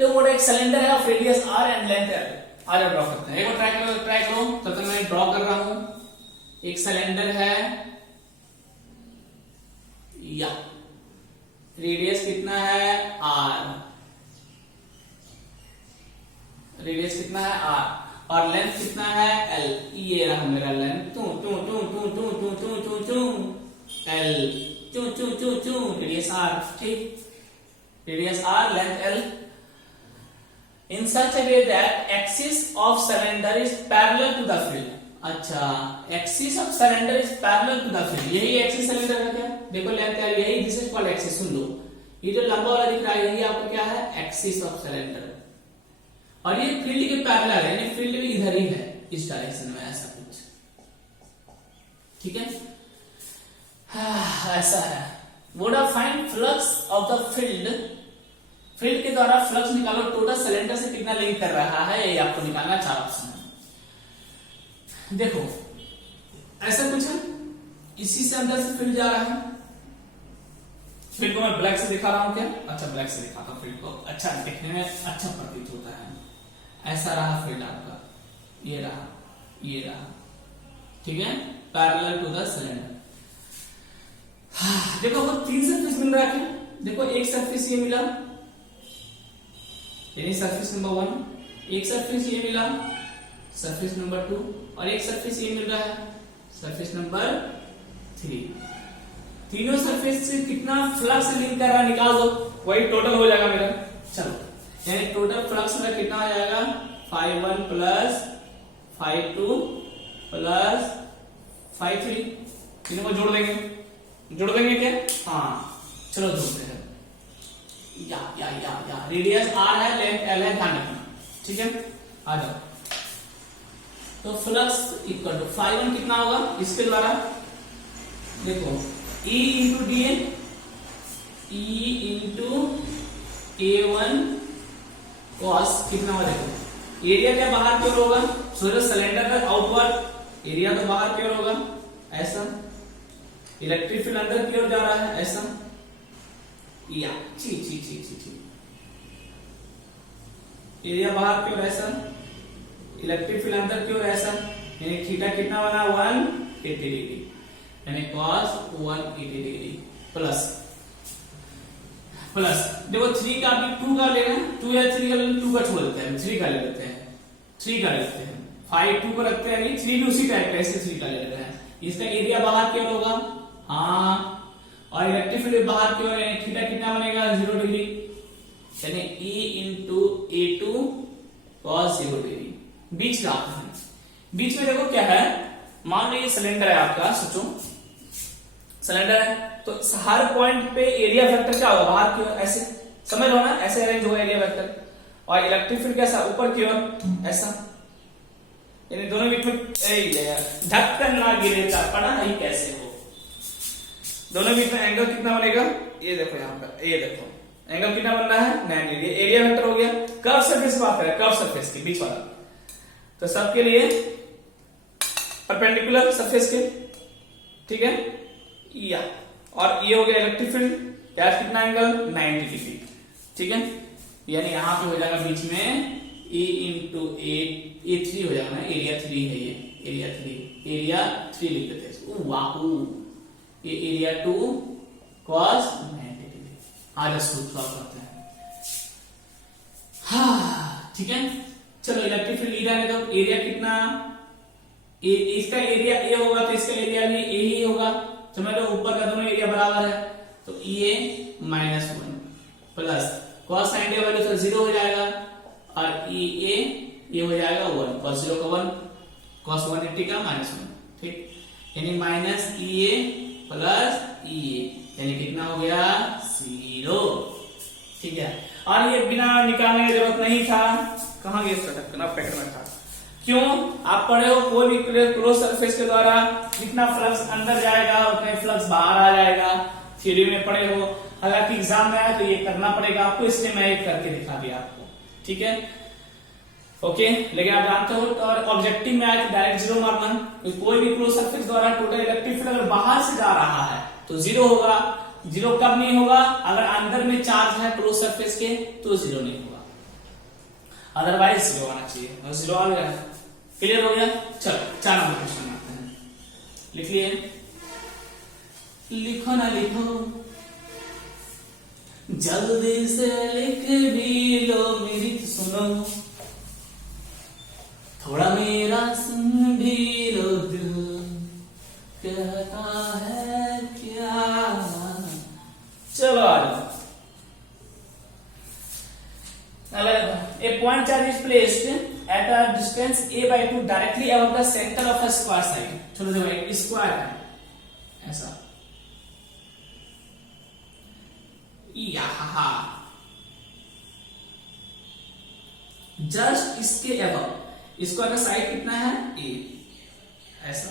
तो वो एक सिलेंडर है of radius r and length l, आगे ड्रॉ करते हैं। एक बार ट्राई करो, तब तक मैं ड्रॉ कर रहा हूं। एक सिलेंडर है, या रेडियस कितना है r, रेडियस कितना है r, और लेंथ कितना है l, ये रहा मेरा लेंथ, टू टू टू टू टू टू टू टू टू l, टू टू टू टू, रेडियस r, ठीक, radius r, length l, in such a way that axis of cylinder is parallel to the field। अच्छा, axis of cylinder is parallel to the field, यही एक्सिस सिलेंडर है क्या, देखो लेंथ है यही, दिस इज कॉल्ड एक्सिस। सुन लो, ये जो लंबा वाला दिख रहा है यही आपका क्या है, एक्सिस ऑफ सिलेंडर, और ये फील्ड के पैरेलल है, यानी फील्ड भी इधर ही है, इस डायरेक्शन में, ऐसा कुछ। ठीक है, ऐसा है। Would find flux of the field, field के द्वारा फ्लक्स निकालो, टोटल सिलेंडर से कितना लिंक कर रहा है, ये आपको निकालना। 4 ऑप्शन है। देखो ऐसा कुछ है, इसी से अंदर से फील्ड जा रहा है। फील्ड को मैं ब्लैक से दिखा रहा हूं क्या? अच्छा, ब्लैक से दिखाता हूं फील्ड को, अच्छा देखने में अच्छा प्रतीत होता है। ऐसा रहा फील्ड आपका, ये रहा, ये रहा, ठीक है, पैरेलल टू द सिलेंडर। देखो वो 3 सरफेस मिल रहा है। देखो एक सरफेस ये मिला, यानी सरफेस नंबर 1, एक सरफेस ये मिला, सरफेस नंबर 2, और एक सरफेस ये मिल रहा है, सरफेस नंबर 3। तीनों सरफेस से कितना फ्लक्स लिंक कर रहा है निकाल दो, वही टोटल हो जाएगा मेरा। चलो, यानी टोटल फ्लक्स मेरा कितना हो जाएगा, 5-1 प्लस 5-2 प्लस 5-3, तीनों को जोड़ देंगे क्या? हाँ, चलो जोड़ते हैं। या रेडियस r है, लेंथ l है, ध्यान रखना। ठीक है, आ जाओ। तो फ्लक्स इक्वल टू 5-1 कितना होगा इसके द्वारा, देखो E into D N, E into A1 cos कितना होगा, देखो एरिया क्या बाहर की ओर होगा, सोलर सिलेंडर का आउटवर्ड एरिया तो बाहर की ओर होगा, ऐसा। इलेक्ट्रिक फील्ड अंदर की ओर जा रहा है, ऐसा। या एरिया बाहर की ओर ऐसा, इलेक्ट्रिक फील्ड अंदर की ओर ऐसा, यानी थीटा कितना बना, 180 डिग्री, यानी cos 180 डिग्री प्लस देखो 3 का भी 2 का लेना, 2 या 3 का लेना, 2 का छोड़ देते हैं, 3 का ले लेते हैं, 3 का ले लेते हैं, 5 2 को रखते हैं, नहीं 3 भी उसी टाइप का, ऐसे 3 का ले लेते हैं। इसका एरिया बाहर की ओर होगा, हाँ, और इलेक्ट्रिक फील्ड बाहर की ओर, यानी थीटा कितना बनेगा, 0 डिग्री, यानी E into A2 cos 0 degree. बीच का है, बीच में देखो क्या है, मान लो ये सिलेंडर है आपका, सोचो सिलेंडर है, तो हर पॉइंट पे एरिया वेक्टर क्या होगा, बाहर की ओर, ऐसे समझ लो ना, ऐसे अरेंज होगा एरिया वेक्टर, और इलेक्ट्रिक फील्ड कैसा, ऊपर की ओर, ऐसा, यानी दोनों बीच में ढक्कन ना गिरे, पढ़ाई कैसे हो, दोनों बीच में एंगल कितना बनेगा, ये देखो यहाँ पर, ये देखो एंगल कितना बन रहा है, 90 डिग्री, एरिया वेक्टर हो गया। कर्व सरफेस बात करें, कर्व सरफेस के बीच वाला, तो सबके लिए परपेंडिकुलर सरफेस के, ठीक है, या, और ये हो गया इलेक्ट्रिक फील्ड, यार कितना एंगल, 90 डिग्री, ठीक है, यानी यहाँ पे हो जाएगा बीच में E इंटू A3 हो जाएगा ना, एरिया 3 है ये, एरिया 3 लिख देते हैं, वाहू, ये एरिया 2 cos 90 डिग्री। आज सूत्र करते हैं, हाँ ठीक है। चलो इलेक्ट्रिक फील्ड ली जाने दो, एरिया कितना, इसका एरिया ए होगा तो इसका एरिया भी ए ही होगा, समझ लो ऊपर का दोनों एरिया बराबर है, तो ए -1 प्लस cos 90 वैल्यू तो 0 हो जाएगा, और ये हो जाएगा 1, cos 0 का 1, cos 180 का -1, ठीक, यानी माइनस EA प्लस EA, यानी कितना हो गया, 0, ठीक है। और ये बिना निकालने की जरूरत नहीं था, कहां गया इसका ढक्कन, अब पैकेट में था, क्यों, आप पढ़े हो कोई भी क्लोज सरफेस के द्वारा जितना फ्लक्स अंदर जाएगा उतने फ्लक्स बाहर आ जाएगा, थ्योरी में पढ़े हो, हालांकि एग्जाम में आया तो ये करना पड़ेगा आपको, इसलिए मैं एक करके दिखा दिया आपको, ठीक है, ओके। लेकिन आप जानते हो, और ऑब्जेक्टिव में आया तो डायरेक्ट 0 मारना, कोई भी क्लोज सरफेस द्वारा टोटल इलेक्ट्रिक फील्ड अगर बाहर से जा रहा है तो 0 होगा। 0 कब नहीं होगा, अगर अंदर में चार्ज है क्लोज सरफेस के तो 0 नहीं होगा, अदरवाइज 0 आना चाहिए, और 0 आ गया, क्लियर हो गया। चलो 4 नंबर क्वेश्चन आते हैं, लिख लिए, लिखो ना लिखो, जल्दी से लिख भी लो, मेरी तो सुनो, थोड़ा मेरा सुन भी लो, दिल कहता है क्या। चलो आ जाओ। A point charge is placed at a distance a/2 directly above the center of a square side. चलो देखो एक स्क्वायर है ऐसा, यहाँ जस्ट इसके अबव, इसका का साइड कितना है ए, ऐसा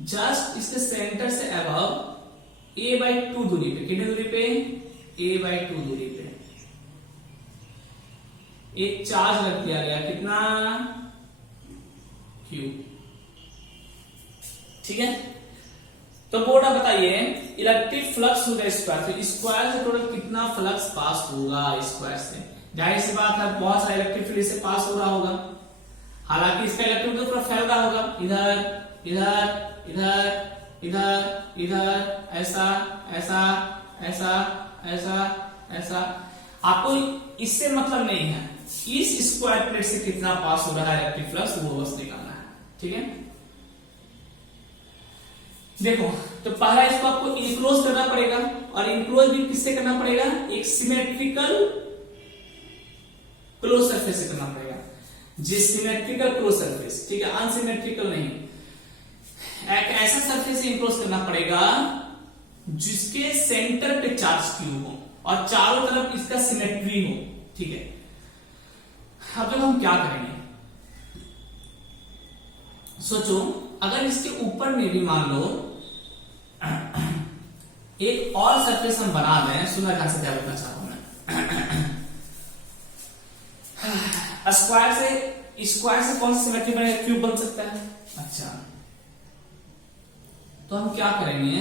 जस्ट इसके सेंटर से अबव a/2 दूरी पे, कितनी दूरी पे, a/2 दूरी पे एक चार्ज रख दिया गया, कितना Q। ठीक है, तो बोर्ड आप बताइए इलेक्ट्रिक फ्लक्स होगा स्क्वायर से, स्क्वायर से टोटल कितना फ्लक्स पास होगा स्क्वायर से। जाहिर सी बात है बहुत सारा इलेक्ट्रिक फील्ड से पास हो रहा होगा, हालांकि इसका इलेक्ट्रिक तो पूरा फैल रहा होगा, इधर इधर इधर इधर इधर, ऐसा ऐसा ऐसा ऐसा ऐसा। आपको इससे मतलब नहीं है इस स्क्वायर प्लेट से कितना पास हो रहा है इलेक्ट्रिक फ्लक्स, वो बस निकालना है। ठीक है, देखो तो पहला इसको आपको इनक्लोज करना पड़ेगा, और इनक्लोज भी किससे करना पड़ेगा, एक सिमेट्रिकल क्लोज सरफेस से करना पड़ेगा, जिस सिमेट्रिकल क्लोज सरफेस, ठीक है, अनसिमेट्रिकल नहीं, एक ऐसा सरफेस से इनक्लोज करना पड़ेगा जिसके सेंटर पे चार्ज क्यू हो और चारों तरफ इसका सिमेट्री हो। ठीक है, अब जब हम क्या करेंगे, सोचो अगर इसके ऊपर में भी मान लो एक और सरफेस हम बना दें, सुना कहां से क्या बोलना चाहता हूं मैं, स्क्वायर से कौन सा सिमेट्री बनेगा, क्यूब बन सकता है। अच्छा, तो हम क्या करेंगे,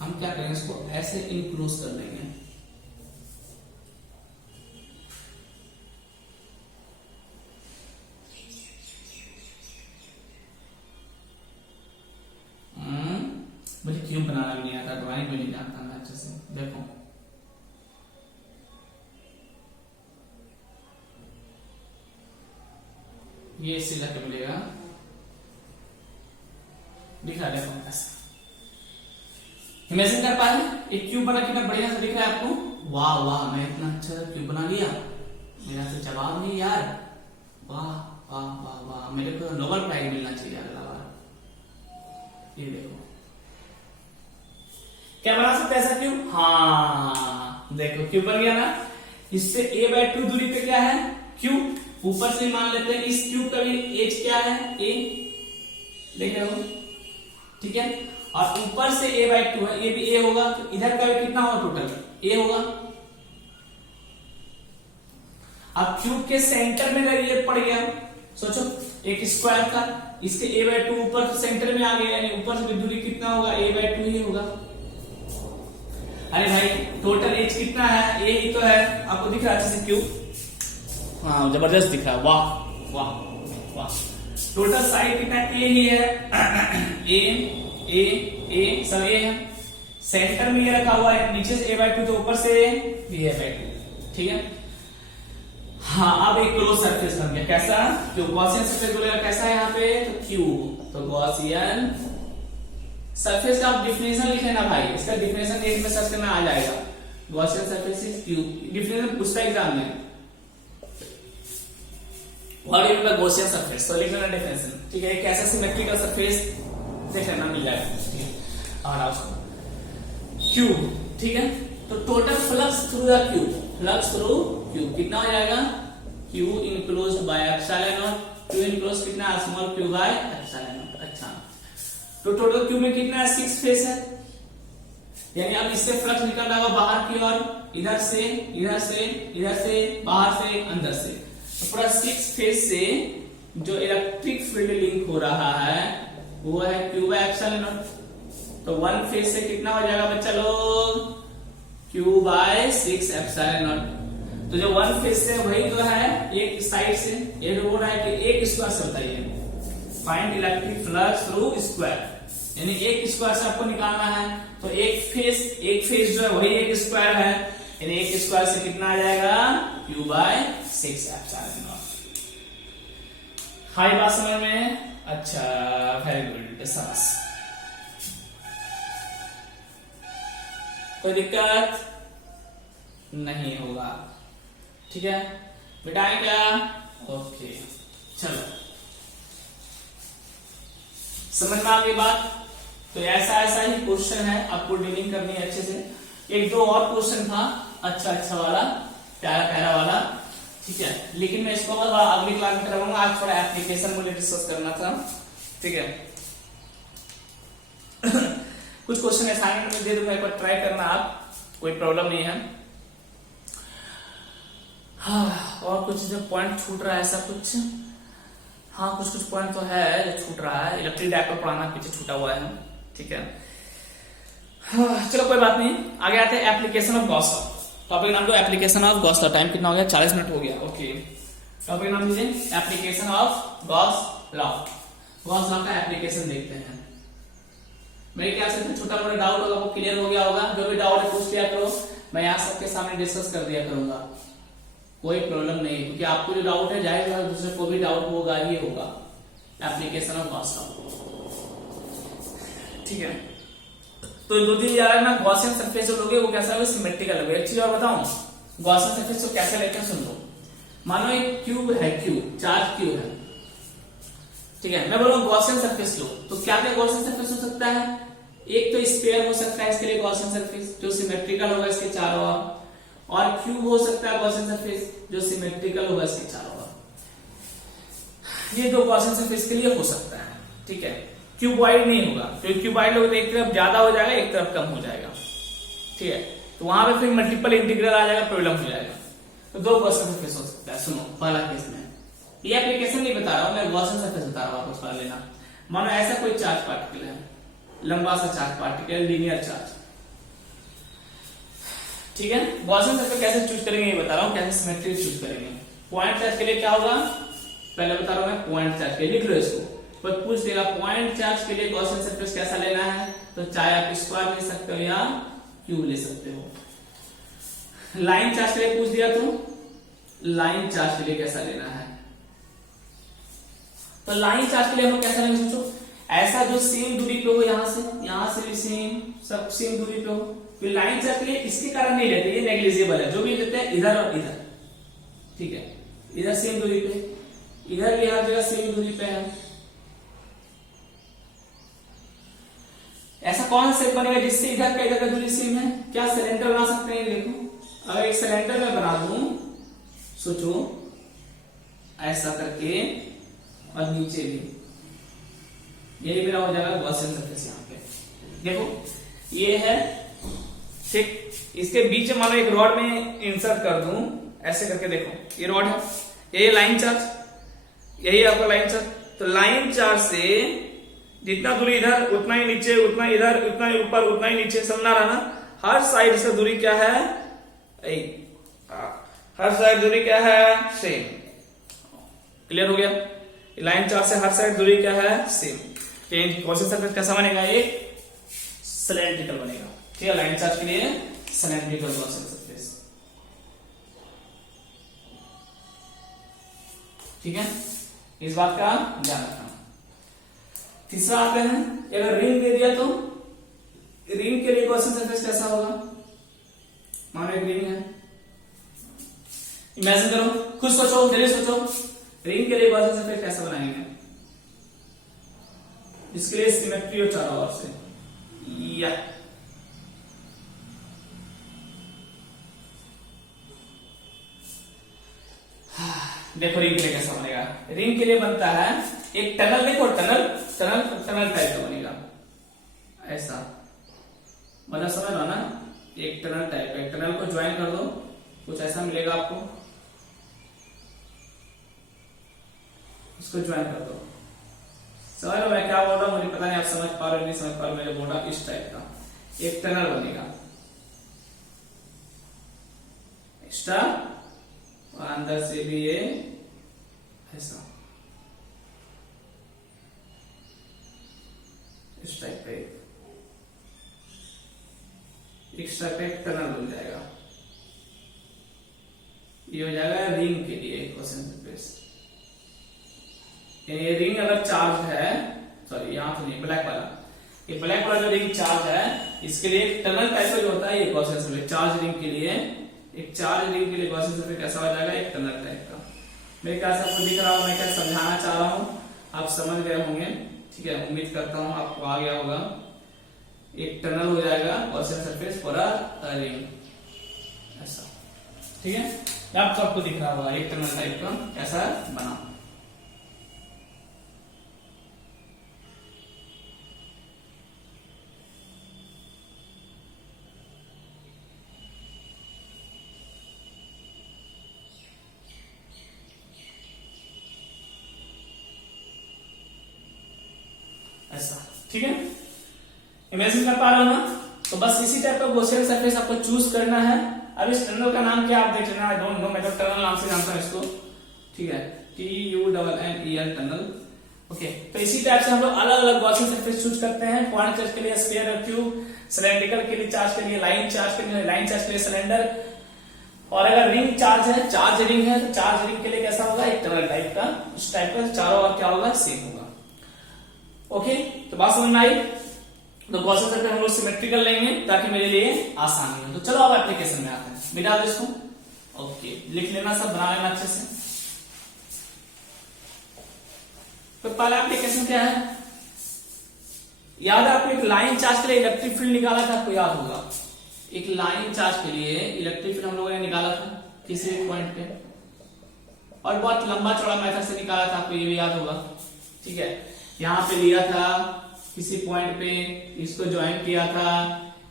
हम क्या करेंगे, इसको ऐसे इनक्लोज कर लेंगे, मुझे क्यों बनाना नहीं आता, ड्राइंग भी नहीं जानता मैं अच्छे से। देखो ये इससे जाके मिलेगा, दिख रहा है, देखो ऐसा इमेजिन कर पा रहे, एक क्यूब बना, कितना बढ़िया से दिख रहा है आपको, वाह वाह मैं इतना अच्छा क्यूब बना लिया, मेरा तो जवाब नहीं यार, वाह वाह वाह वाह, मेरे को नोबेल प्राइज मिलना चाहिए अगला बार। ये देखो क्या बना सकते हैं ऐसा क्यूब, हाँ देखो क्यूब बन गया ना, इससे a/2 दूरी पे क्या है क्यूब, ऊपर से मान लेते हैं इस क्यूब का भी एज क्या है a, देख रहे हो, ठीक है, और ऊपर से a/2 है, ये भी a होगा, तो इधर का भी कितना होगा टोटल a होगा। अब क्यूब के सेंटर में अगर ये पड़ गया, सोचो एक स्क्वायर था, इसके a/2 ऊपर सेंटर में आ गया, यानी ऊपर से दूरी कितना होगा, a/2 ही होगा। अरे भाई टोटल एज कितना है, ए ही तो है, आपको दिख रहा है अच्छे से क्यूब, हाँ जबरदस्त दिख रहा है, वाह वाह वाह, टोटल साइड कितना ए ही है, ए ए ए सब ए है, सेंटर में ये रखा हुआ है, नीचे से a/2 तो ऊपर से भी a/2, ठीक है। हाँ अब एक क्लोज सरफेस बन गया, कैसा, जो गॉसियन सरफेस बोलेगा कैसा है यहाँ पे, तो क्यूब, तो गॉसियन सरफेस का आप डिफिनेशन लिखे ना भाई, इसका डिफिनेशन नेट में सर्च करना आ जाएगा, Gaussian surface is cube, definition पूछता है एग्जाम में, what is the Gaussian surface, तो लिख लेना डिफिनेशन, ठीक है, एक ऐसा सिमेट्रिकल सरफेस देख लेना मिल जाएगा, ठीक है, और उसको क्यूब, ठीक है, तो total flux through the cube, flux through cube कितना हो जाएगा, Q enclosed by epsilon naught, Q enclose कितना, small Q by epsilon naught. अच्छा, तो टोटल क्यूब में कितना है, 6 फेस है, यानी अब इससे फ्लक्स निकल रहा होगा बाहर की ओर, इधर से इधर से इधर से बाहर से अंदर से, तो पूरा 6 फेस से जो इलेक्ट्रिक फील्ड लिंक हो रहा है वो है क्यू बाय एप्सिलॉन नॉट, तो 1 फेस से कितना हो जाएगा बच्चा लोग, क्यू बाय 6 एप्सिलॉन नॉट, तो जो 1 फेस से वही तो है एक साइड से, ये बोल रहा है कि एक स्क्वायर से बताइए, find electric flux through square, यानी एक स्क्वायर से आपको निकालना है, तो एक फेस जो है वही एक स्क्वायर है, यानी एक स्क्वायर से कितना आ जाएगा, क्यू बाय 6 एप्सिलॉन नॉट। हाई बात समझ में, अच्छा वेरी गुड, शाबाश, कोई दिक्कत नहीं होगा, ठीक है, मिटाएं क्या, ओके, चलो समझ में आ गई बात, तो ऐसा ऐसा ही क्वेश्चन है, आपको डीलिंग करनी है अच्छे से। एक दो और क्वेश्चन था अच्छा अच्छा वाला, प्यारा प्यारा वाला, ठीक है, लेकिन मैं इसको अगली क्लास में करवाऊंगा। आज थोड़ा एप्लीकेशन मुझे डिस्कस करना था, ठीक है। कुछ क्वेश्चन असाइनमेंट में दे दूंगा, एक बार ट्राई करना आप, कोई प्रॉब्लम नहीं है। हाँ, और कुछ जो पॉइंट छूट रहा है ऐसा कुछ, हाँ कुछ पॉइंट तो है जो छूट रहा है। इलेक्ट्रिक डायपोल पढ़ाना पीछे छूटा हुआ है, ठीक है। हाँ, चलो कोई बात नहीं, आगे आते हैं application of Gauss law. Topic नाम दो application of Gauss law. Time कितना हो गया? 40 मिनट हो गया, ओके। टॉपिक नाम दीजिए application of Gauss law. Gauss law का एप्लीकेशन देखते हैं। मेरे ख्याल से छोटा मोटा डाउट होगा वो क्लियर हो गया होगा। जो भी डाउट है पूछ लिया करो, मैं यहाँ सबके सामने डिस्कस कर दिया करूंगा, कोई प्रॉब्लम नहीं, क्योंकि आपको जो डाउट है जाहिर है दूसरे को भी डाउट होगा ही होगा। एप्लीकेशन ऑफ गॉस लॉ, ठीक है। तो दो दिन यार ना, गॉसियन सरफेस जो लोगे वो कैसा है? सिमेट्रिकल है। एक चीज और बताऊं, गॉसियन सरफेस को कैसे लेते हैं सुन लो। मानो एक क्यूब है, क्यूब चार्ज क्यूब है, ठीक है। मैं बोलूं गॉसियन सरफेस लो, तो क्या क्या गॉसियन सरफेस हो सकता है? एक तो स्फीयर हो सकता है, इसके लिए गॉसियन सरफेस जो सिमेट्रिकल होगा इसके चारों ओर, और क्यूब हो सकता है गॉसियन सरफेस जो सिमेट्रिकल होगा इसके चारों ओर। ये दो गॉसियन सरफेस के लिए हो सकता है, ठीक है। क्यूबॉइड नहीं होगा, क्योंकि क्यूबॉइड होगा तो एक तरफ ज्यादा हो जाएगा, एक तरफ कम हो जाएगा, ठीक है। तो वहां पे फिर मल्टीपल इंटीग्रल आ जाएगा, प्रॉब्लम हो जाएगा। तो दो गॉसियन सरफेस हो सकता है। सुनो पहला केस में, ये एप्लीकेशन नहीं बता रहा हूं मैं, गॉसियन सरफेस बता रहा हूं, आपको पढ़ लेना। मानो ऐसा कोई चार्ज पार्टिकल है, लंबा सा चार्ज पार्टिकल, लीनियर चार्ज, ठीक है। गॉसियन सरफेस कैसे चूज करेंगे ये बता रहा हूं, कैसे सिमेट्री चूज करेंगे। पॉइंट चार्ज के लिए क्या होगा, पहले बता रहा हूं मैं। पॉइंट चार्ज के लिए लिख लो इसको, पर पूछ देगा पॉइंट चार्ज के लिए गॉसियन सरफेस कैसा लेना है, तो चाहे आप स्क्वायर ले सकते हो या क्यूब ले सकते हो। लाइन चार्ज के लिए पूछ दिया तो लाइन चार्ज के लिए कैसा लेना है, तो लाइन चार्ज के लिए हम कैसा लेंगे सोचो, ऐसा जो सेम दूरी पे हो, यहां से भी सेम, सब सेम दूरी पे हो। तो लाइन चार्ज के लिए इसके कारण नहीं लेते, ये नेग्लिजिबल है। जो भी लेते हैं इधर और इधर, ठीक है, इधर सेम दूरी पे, इधर भी हर जगह सेम दूरी पे है। ऐसा कौन सा शेप बनेगा जिससे इधर का इधर का दूरी सेम है? क्या सिलेंडर बना सकते हैं? देखो, अगर एक सिलेंडर में बना दूं, सोचो ऐसा करके, और नीचे भी यही मेरा हो जाएगा गॉसियन सरफेस। यहाँ पे देखो ये है, ठीक, इसके बीच में मानो एक रॉड में इंसर्ट कर दूं, ऐसे करके देखो, ये रॉड है, यही लाइन चार्ज, यही आपका लाइन चार्ज। तो लाइन चार्ज से जितना दूरी इधर उतना ही नीचे, उतना इधर, उतना ही ऊपर, उतना ही नीचे, समझना रहा ना। हर साइड से दूरी क्या है? हर साइड दूरी क्या है? सेम। क्लियर हो गया? लाइन चार्ज से हर साइड दूरी क्या है? सेम। गॉसियन सरफेस कैसा बनेगा? एक सिलेंड्रिकल बनेगा, ठीक है। लाइन चार्ज के लिए सिलेंड्रिकल गॉसियन सरफेस, ठीक है। इस बात का ध्यान रखना। तीसरा आते हैं, अगर रिंग दे दिया तो रिंग के लिए गॉसियन सरफेस कैसा होगा? मानो एक रिंग है, इमेजिन करो, खुद सोचो, जल्दी सोचो, रिंग के लिए गॉसियन सरफेस कैसा बनाएंगे? इसके लिए सिमेट्री हो चारों ओर से, या देखो रिंग के लिए कैसा बनेगा। रिंग के लिए बनता है एक टनल, देखो टनल टनल टनल टाइप का बनेगा, ऐसा मतलब समझ लो ना, एक टनल टाइप का। एक टनल को ज्वाइन कर दो, कुछ ऐसा मिलेगा आपको, इसको ज्वाइन कर दो। समझ लो मैं क्या बोल रहा हूँ, मुझे पता नहीं आप समझ पा रहे हो नहीं समझ पा रहे हो, मैंने बोला इस टाइप का एक टनल बनेगा, एक्स्ट्रा, और अंदर से भी ये ऐसा इस टाइप का एक्स्ट्रा का एक टनल बन जाएगा। ये हो जाएगा रिंग के लिए गॉसियन सरफेस। ये रिंग अगर चार्ज है, सॉरी यहां तो नहीं, ब्लैक वाला, ये ब्लैक वाला जो रिंग चार्ज है, इसके लिए एक टनल टाइप का जो होता है ये गॉसियन सरफेस। चार्ज रिंग के लिए, एक चार्ज रिंग के लिए गॉसियन सरफेस कैसा हो जाएगा? एक टनल टाइप का। मेरे ख्याल से आपको दिख रहा हो मैं क्या समझाना चाह रहा हूं, आप समझ गए होंगे, ठीक है। उम्मीद करता हूं आपको आ गया होगा। एक टनल हो जाएगा Gaussian surface for a ring, ऐसा। ठीक है, अब तो आपको दिख रहा होगा एक टनल टाइप का ऐसा बना। ऐसा, ठीक है, इमेजिन कर पा रहे हो ना। तो बस इसी टाइप का गॉसियन सरफेस आपको चूज करना है। अब इस टनल का नाम क्या आप देख लेना, आई डोंट नो, मैं तो टनल नाम से जानता हूं इसको। ठीक है, TUNNEL टनल। ओके, तो इसी टाइप से हम लोग अलग अलग गॉसियन सरफेस चूज करते हैं। पॉइंट चार्ज के लिए स्फीयर और क्यूब, सिलेंड्रिकल के लिए चार्ज के लिए लाइन, चार्ज के लिए लाइन, चार्ज के लिए सिलेंडर, और अगर रिंग चार्ज है, चार्ज रिंग है, तो चार्ज रिंग के लिए कैसा होगा, एक टनल टाइप का, उस टाइप का चारों और क्या होगा, सेम होगा। ओके, तो बात समझ में आई। तो गॉसियन सरफेस हम लोग सिमेट्रिकल लेंगे ताकि मेरे लिए आसानी हो। तो चलो अब एप्लीकेशन में आते हैं, मिटा दो इसको। ओके, लिख लेना, सब बना लेना अच्छे से। तो पहला एप्लीकेशन क्या है, याद है आपको एक लाइन चार्ज के लिए इलेक्ट्रिक फील्ड निकाला था, आपको याद होगा। एक लाइन चार्ज के लिए इलेक्ट्रिक फील्ड हम लोगों ने निकाला था किसी एक पॉइंट पे, और बहुत लंबा चौड़ा मेथड से निकाला था, आपको ये भी याद होगा। ठीक है, यहां पे लिया था किसी पॉइंट पे, इसको ज्वाइन किया था,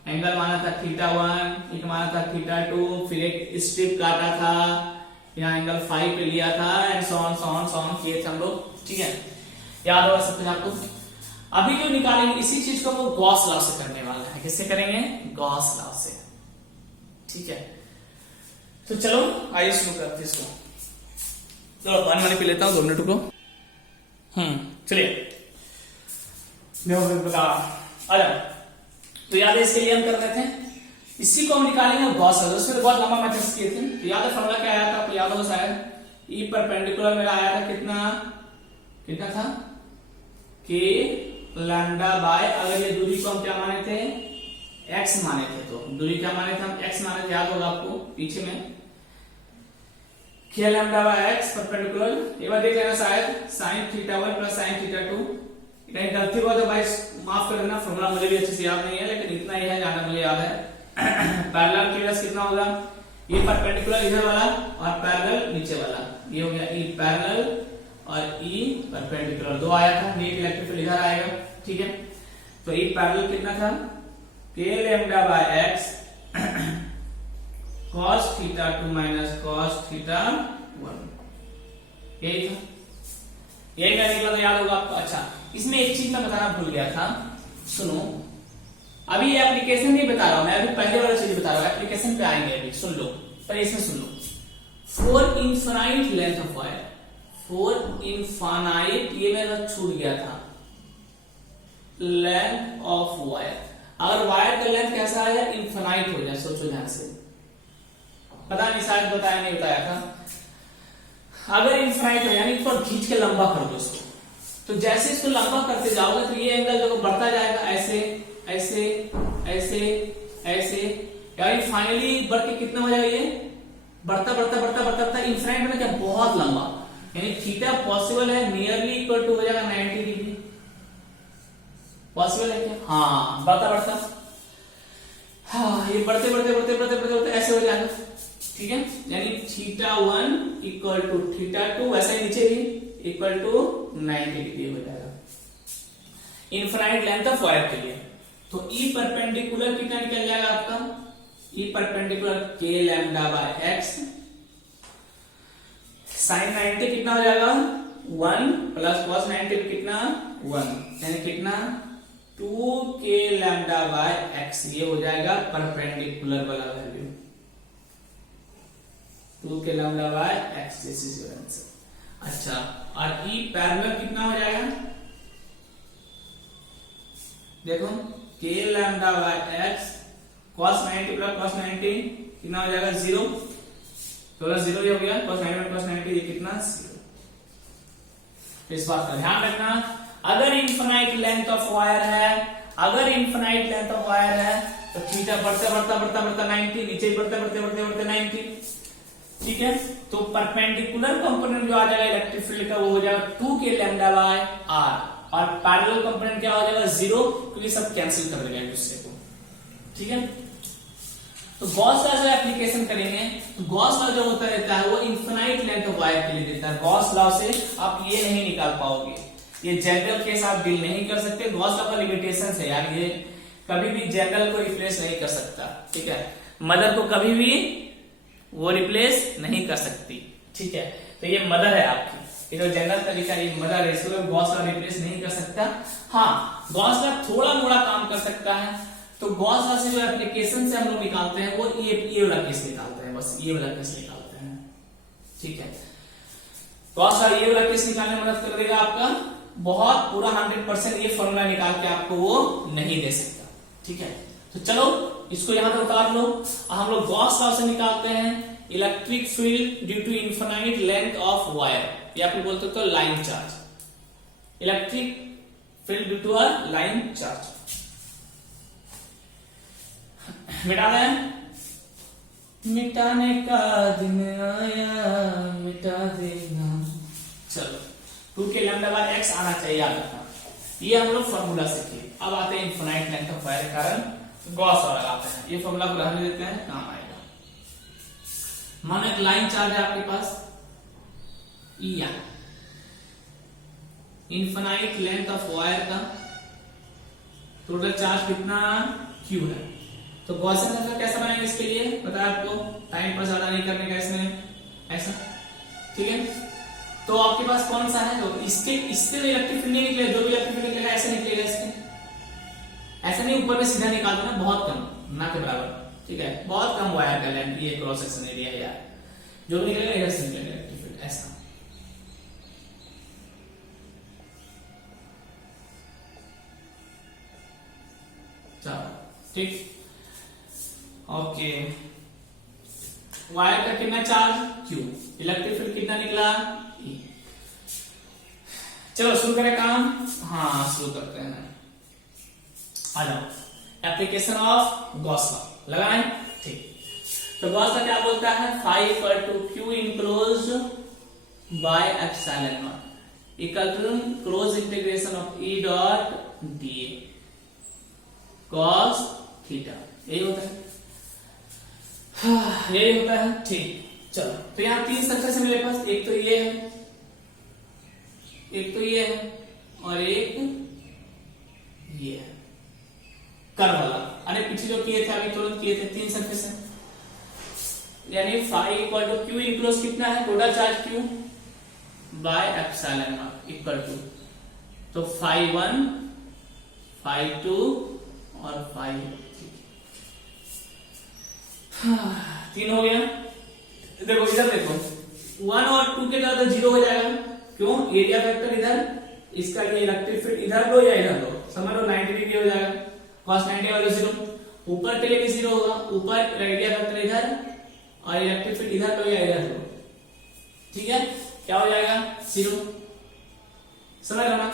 एंगल माना था θ1, एक माना था θ2, फिर एक स्ट्रिप काटा था, यहाँ एंगल 5 पे लिया था, एंड सो ऑन किए थे हम लोग। ठीक है, याद होगा सब कुछ आपको। अभी जो निकालेंगे इसी चीज को वो गॉस लॉ से करने वाले हैं। किससे करेंगे, गॉस लॉ से। ठीक है, तो चलो आइए शुरू करते इसको। चलो पानी पी लेता हूँ 2 मिनट को। चलिए, आ जाओ। तो याद है इसके लिए हम कर रहे थे, इसी को हम निकालेंगे गॉस लॉ। उसमें बहुत लंबा मेथड किए थे। तो याद है फॉर्मूला क्या आया था, आपको याद होगा शायद। ई परपेंडिकुलर मेरा आया था कितना था, K लैम्डा बाय, अगर ये दूरी को हम क्या माने थे, x माने थे, तो दूरी क्या माने थे हम, x माने थे, याद होगा आपको पीछे में। K lambda by x perpendicular, एक बार देख लेना शायद, sin θ1 प्लस sin θ2। कहीं गलती हुआ तो भाई माफ कर देना, फॉर्मूला मुझे भी अच्छे से याद नहीं है, लेकिन इतना ही है जहां मुझे याद है। पैरेलल की वजह कितना होगा, ये परपेंडिकुलर इधर वाला और पैरेलल नीचे वाला, ये हो गया ई पैरेलल और ई परपेंडिकुलर, 2 आया था, नेट इलेक्ट्रिक फील्ड इधर आएगा। ठीक है, तो ई पैरेलल कितना था, K lambda by x cos θ2 minus cos θ1, यही था, यही मैं निकला, तो याद होगा आपको। अच्छा, इसमें एक चीज मैं बताना भूल गया था, सुनो। अभी ये एप्लीकेशन नहीं बता रहा हूं मैं, अभी पहले वाला चीज बता रहा हूं, एप्लीकेशन पे आएंगे अभी, सुन लो, पर इसमें सुन लो। For infinite length of wire, for infinite, ये मेरा छूट गया था, लेंथ ऑफ वायर। अगर वायर का लेंथ कैसा है, इनफाइनाइट हो जाए, सोचो ध्यान से, पता नहीं शायद बताया नहीं बताया था। अगर इनफाइनाइट हो यानी इसको खींच के लंबा कर दो इसको, तो जैसे इसको लंबा करते जाओगे तो ये एंगल देखो बढ़ता जाएगा, ऐसे ऐसे ऐसे ऐसे, यानी फाइनली बढ़ के कितना हो जाएगा, ये बढ़ता बढ़ता बढ़ता बढ़ता बढ़ता इनफाइनाइट में क्या, बहुत लंबा, यानी थीटा पॉसिबल है नियरली इक्वल टू हो जाएगा 90 डिग्री। पॉसिबल है क्या, हाँ, बढ़ता बढ़ता, हाँ, ये बढ़ते बढ़ते बढ़ते बढ़ते बढ़ते बढ़ते ऐसे हो जाएगा। ठीक है, यानी θ1 इक्वल टू θ2, वैसे ही नीचे भी इक्वल टू 90 डिग्री हो जाएगा इनफाइनाइट लेंथ ऑफ वायर के लिए। तो ई परपेंडिकुलर कितना निकल जाएगा आपका, E perpendicular K lambda by x sin 90 कितना हो जाएगा, 1 प्लस cos 90 कितना, 1, यानी कितना, 2K लैम्डा बाय x, ये हो जाएगा परपेंडिकुलर वाला value, 2K lambda by x, this is your answer. अच्छा, और ई पैरेलल कितना हो जाएगा, देखो K lambda by x cos 90 plus cos 90 कितना हो जाएगा, 0, तो 0 ही हो गया, cos 90 प्लस cos 90 ये कितना, 0। इस बात का ध्यान रखना, अगर इनफाइनाइट लेंथ ऑफ वायर है, अगर इनफाइनाइट लेंथ ऑफ वायर है तो थीटा बढ़ता बढ़ता बढ़ता बढ़ता 90, नीचे बढ़ते बढ़ते बढ़ते बढ़ते 90। ठीक है, तो परपेंडिकुलर कंपोनेंट जो आ जाएगा इलेक्ट्रिक फील्ड का, वो हो जाएगा 2K लैम्डा बाय r। और पैरेलल कंपोनेंट क्या हो जाएगा 0, क्योंकि सब कैंसिल कर देगा एक दूसरे को। ठीक है, तो गॉस लॉ जो एप्लीकेशन करेंगे तो गॉस लॉ जो होता रहता है वो इनफिनाइट लेंथ ऑफ वायर के लिए देता है। गॉस लॉ से आप ये नहीं निकाल पाओगे, ये जनरल केस आप डील नहीं कर सकते। गॉस लॉ का लिमिटेशन है यार, ये कभी भी जनरल को रिप्लेस नहीं कर सकता। ठीक है, मदर को कभी भी वो रिप्लेस नहीं कर सकती। ठीक है, तो ये मदर है आपकी, ये जो जनरल तरीका ये मदर है, इसको गॉस लॉ रिप्लेस नहीं कर सकता। हाँ, गॉस लॉ थोड़ा मोड़ा काम कर सकता है। तो गॉस लॉ से जो एप्लीकेशन से हम लोग निकालते हैं वो ये वाला केस निकालते हैं, बस ये वाला केस निकालते हैं। ठीक है, गॉस लॉ ये वाला केस निकालने में मदद कर देगा आपका, बहुत पूरा 100% ये फॉर्मूला निकाल के आपको वो नहीं दे सकता। ठीक है, तो चलो इसको यहां पर उतार लो। हम लोग गॉस लॉ से निकालते हैं electric field due to infinite length of wire, या फिर बोलते तो line charge. Electric field due to a line charge मिटा दें, मिटाने का दिन आया मिटा देना। चलो 2k लैम्डा बाय x आना चाहिए, याद रखना। ये हम लोग फॉर्मूला सीखे। अब आते हैं इनफिनाइट लेंथ ऑफ वायर के कारण गॉस लॉ लगाते हैं। ये फॉर्मूला को रहने देते हैं, काम आएगा। मानो एक लाइन चार्ज है आपके पास E, infinite length of wire का टोटल चार्ज कितना Q है। तो गॉसियन मेथड कैसा बनाएंगे इसके लिए पता है आपको, टाइम पर ज्यादा नहीं करने का इसमें ऐसा। ठीक है, तो आपके पास कौन सा है, तो इसके इससे भी इलेक्ट्रिक फील्ड नहीं निकलेगा, जो भी इलेक्ट्रिक फील्ड निकलेगा ऐसे निकलेगा, इसके ऐसा नहीं ऊपर में सीधा निकाल दो ना, बहुत कम, ना के बराबर। ठीक है, बहुत कम वायर का लेंथ, ये क्रॉस सेक्शन एरिया है यार, जो भी निकलेगा इधर से निकलेगा इलेक्ट्रिक फील्ड ऐसा। चलो ठीक, ओके। वायर का कितना चार्ज Q, इलेक्ट्रिक फील्ड कितना निकला E। चलो शुरू करें काम। हाँ शुरू करते हैं, आ जाओ। एप्लीकेशन ऑफ गॉस लॉ लगाएं। ठीक, तो गॉस लॉ क्या बोलता है, phi equal to Q enclose by epsilon naught equal to close integration of E dot dA cos theta. यही होता है, यही होता है। ठीक, चलो तो यहाँ 3 सर्कल है मेरे पास, एक तो ये है, एक तो ये है, और एक ये है कर्व वाला। अरे पीछे जो किए थे अभी तुरंत किए थे 3 सर्फेस है, यानी phi equal to Q enclosed कितना है, total charge Q by epsilon naught equal to, तो फाई 1 फाई 2 और फाई 3 हो गया। देखो इधर देखो 1 और 2 के ज्यादा 0 हो जाएगा, क्यों, एरिया वेक्टर इधर, इसका ये इलेक्ट्रिक फील्ड इधर लो या इधर लो, समझ लो 90 डिग्री हो जाएगा, cos 90 वाले 0, ऊपर के लिए भी 0 होगा, ऊपर एरिया वेक्टर इधर और इलेक्ट्रिक फील्ड इधर लो या इधर लो। ठीक है, क्या हो जाएगा 0, समझ लो ना।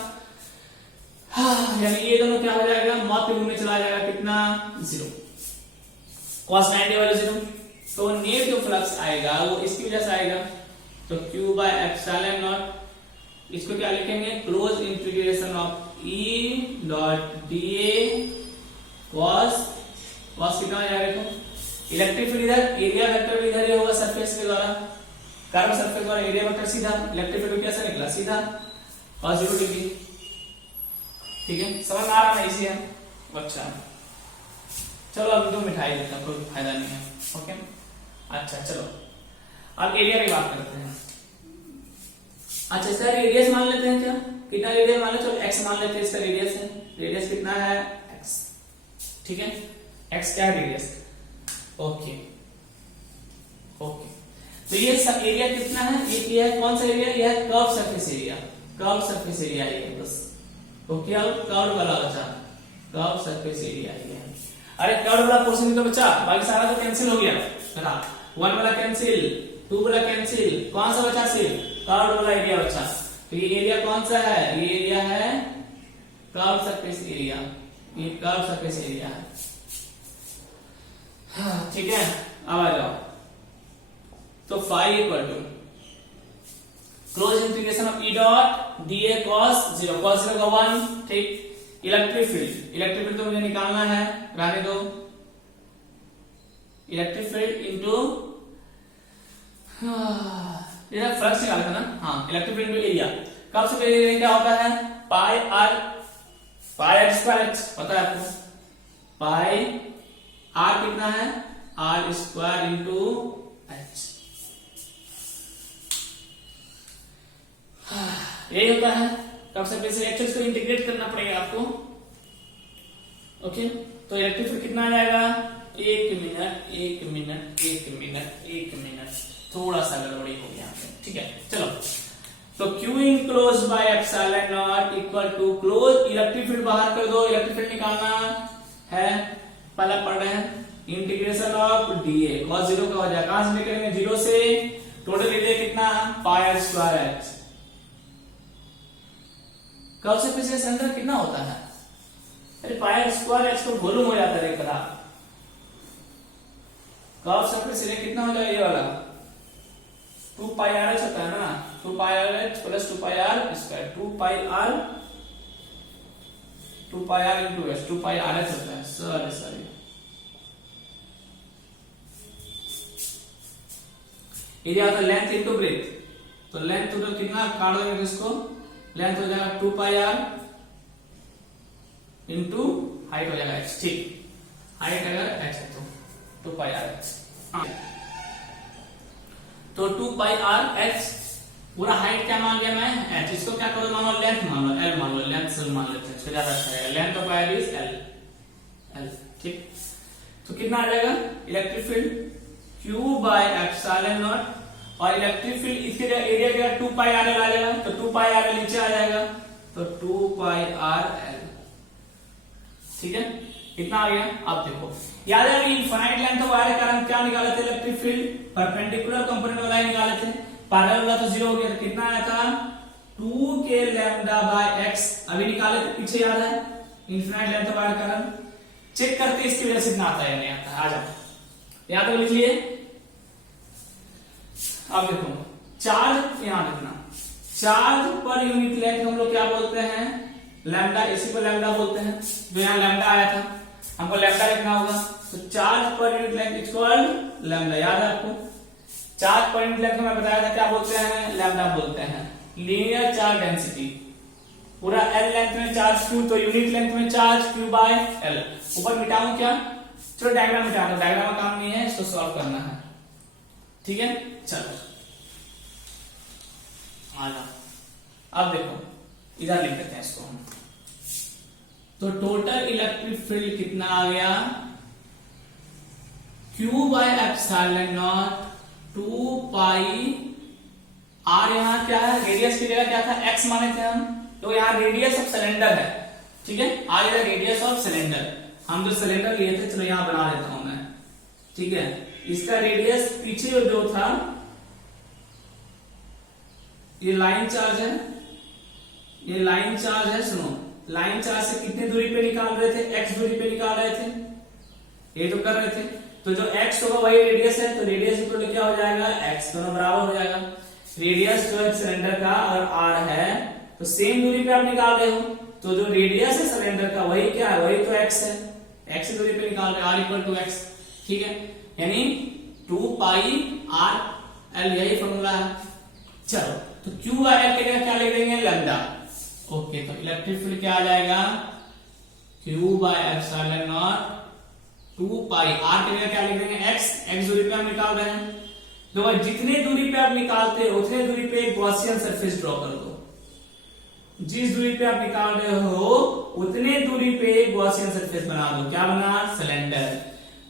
यानी ये दोनों क्या हो जाएगा, मौत के मुंह में चला जाएगा, कितना 0, cos 90 वाले 0। तो नेट जो फ्लक्स आएगा वो इसकी वजह से आएगा, तो Q बाय एप्सिलॉन नॉट, इसको क्या लिखेंगे, close integration of E dot dA cos कितना आ जाएगा, तो इलेक्ट्रिक फील्ड इधर, एरिया वेक्टर भी इधर ही होगा सरफेस के द्वारा, कर्व सरफेस द्वारा एरिया वेक्टर सीधा, इलेक्ट्रिक फील्ड कैसे निकला, सीधा cos 0 डिग्री। ठीक है, समझ आ रहा है, इजी है। अच्छा चलो अब 2 मिठाई देता हूं, कोई फायदा नहीं है। ओके, अच्छा चलो अब एरिया की बात करते हैं। अच्छा इसका रेडियस मान लेते हैं, क्या कितना रेडियस मान लो, चलो x मान लेते हैं, इसका रेडियस है, रेडियस कितना है x। ठीक है, x क्या है रेडियस, ओके ओके। तो ये सब एरिया कितना है, ये है कौन सा एरिया, ये है curve surface area, curve surface area ये बस। तो क्या कर्व वाला बचा, कर्व सरफेस एरिया ये है। अरे कर्व वाला पोर्शन तो बचा, बाकी सारा तो कैंसिल हो गया, 1 वाला कैंसिल, 2 वाला कैंसिल, कौन सा बचा, सिर्फ कर्व वाला एरिया बचा। तो ये एरिया कौन सा है, ये एरिया है कर्व सरफेस एरिया, ये कर्व सरफेस एरिया है। ठीक है, अब आ जाओ, तो phi equal to close integration of E dot dA cos 0, cos 0 का 1, ठीक। इलेक्ट्रिक फील्ड तो मुझे निकालना है, रहने दो। इलेक्ट्रिक फील्ड इंटू फ्लक्स निकाला था ना, हाँ, इलेक्ट्रिक फील्ड इंटू एरिया। कब से एरिया क्या होता है? पाई आर स्क्वायर एच, पता है आपको? पाई आर कितना है? आर स्क्वायर इंटू एच, यही होता है। तब से बेसिक एक्चुअल को इंटीग्रेट करना पड़ेगा आपको। ओके, तो इलेक्ट्रिक फील्ड कितना आ जाएगा? 1 मिनट, थोड़ा सा गड़बड़ी हो गया, ठीक है। चलो, तो Q enclose by epsilon naught equal to close, electric field बाहर कर दो, इलेक्ट्रिक फील्ड निकालना है, पहले पढ़ रहे हैं। इंटीग्रेशन ऑफ dA cos 0 का हो जाएगा, कहां से निकलेंगे? 0 से। टोटल एरिया कितना? Pi r square h. Curve surface के अंदर कितना होता है? अरे पाई आर स्क्वायर एच तो वॉल्यूम हो जाता है एक तरह। कर्व सरफेस एरिया कितना हो जाएगा? ये वाला 2 पाई आर एच होता है ना, 2 pi r h plus 2 pi r square, 2 pi r into h, 2 pi r h होता है। सॉरी, एरिया होता है लेंथ इंटू ब्रेथ, तो लेंथ टोटल कितना काट देंगे इसको? लेंथ हो जाएगा 2 पाई आर इंटू हाइट हो जाएगा एच, ठीक। हाइट अगर एच है तो 2 पाई आर एच, तो 2 पाई आर एच, पूरा हाइट क्या मान लिया मैं? एच। इसको क्या करो? मान लो लेंथ, मान लो एल, मान लो लेंथ मान लेते हैं, ज्यादा अच्छा है। Length of wire is L, ठीक। तो कितना आ जाएगा? Electric field Q by epsilon not, और इलेक्ट्रिक फील्ड इसके एरिया क्या? 2 पाई आर एल आ जाएगा, तो 2 पाई आर एल नीचे आ जाएगा, तो 2 पाई आर एल, ठीक है। कितना आ गया? आप देखो, याद है इनफाइनाइट लेंथ ऑफ वायर के कारण क्या निकाले थे? इलेक्ट्रिक फील्ड परपेंडिकुलर कंपोनेंट वाला निकाले थे, पैरेलल वाला तो 0 हो गया, तो कितना आया था? 2 के लैम्डा बाय x, अभी निकाले थे, पीछे याद है? इनफाइनाइट लेंथ ऑफ वायर के कारण चेक करके इसकी वजह से कितना आता है, नहीं आता। आ जाओ, याद है, लिख लिए। अब देखो, चार्ज, यहां देखना, चार्ज पर यूनिट लेंथ हम लोग क्या बोलते हैं? लैम्डा, इसी को लैम्डा बोलते हैं। जो यहाँ लैम्डा आया था, हमको लैम्डा लिखना होगा, तो charge per unit length equal lambda, याद है आपको? चार्ज पर यूनिट लेंथ में बताया था क्या बोलते हैं? लैम्डा बोलते हैं। लीनियर चार्ज डेंसिटी, पूरा एल लेंथ में चार्ज Q, तो यूनिट लेंथ में चार्ज Q बाय एल। ऊपर मिटाऊं क्या? चलो डायग्राम मिटा दो, डायग्राम का काम नहीं है, इसको सॉल्व करना है, ठीक है। चलो आ जाओ, अब देखो इधर लिख देते हैं इसको हम। तो टोटल इलेक्ट्रिक फील्ड कितना आ गया? Q by epsilon naught 2 pi R, यहाँ क्या है? रेडियस की जगह क्या था? x माने थे हम, तो यहाँ रेडियस ऑफ सिलेंडर है, ठीक है। R is radius of cylinder, हम जो सिलेंडर लिए थे, चलो यहाँ बना देता हूं मैं, ठीक है। इसका रेडियस पीछे जो था, ये लाइन चार्ज है, ये लाइन चार्ज है। सुनो, लाइन चार्ज से कितनी दूरी पे निकाल रहे थे? x दूरी पे निकाल रहे थे, ये तो कर रहे थे। तो जो x होगा वही रेडियस है, तो रेडियस इक्वल क्या हो जाएगा? x, दोनों बराबर हो जाएगा। रेडियस जो है सिलेंडर का और r है, तो सेम दूरी पे आप निकाल रहे हो, तो जो रेडियस है सिलेंडर का वही क्या है? वही तो x है, x की दूरी पे निकाल रहे हैं, r इक्वल टू x, ठीक है। यानी 2 पाई आर एल, यही फॉर्मूला है। चलो, तो Q बाय एल के जगह क्या लिख देंगे? लैम्डा। ओके, तो इलेक्ट्रिक फील्ड क्या आ जाएगा? Q by epsilon naught 2 pi R के जगह क्या लिख देंगे? x दूरी पे हम निकाल रहे हैं, तो जितने दूरी पे आप निकालते हो उतने दूरी पे एक गॉसियन सरफेस ड्रॉ कर दो। जिस दूरी पे आप निकाल रहे हो उतने दूरी पे एक गॉसियन सरफेस बना दो। क्या बना? सिलेंडर।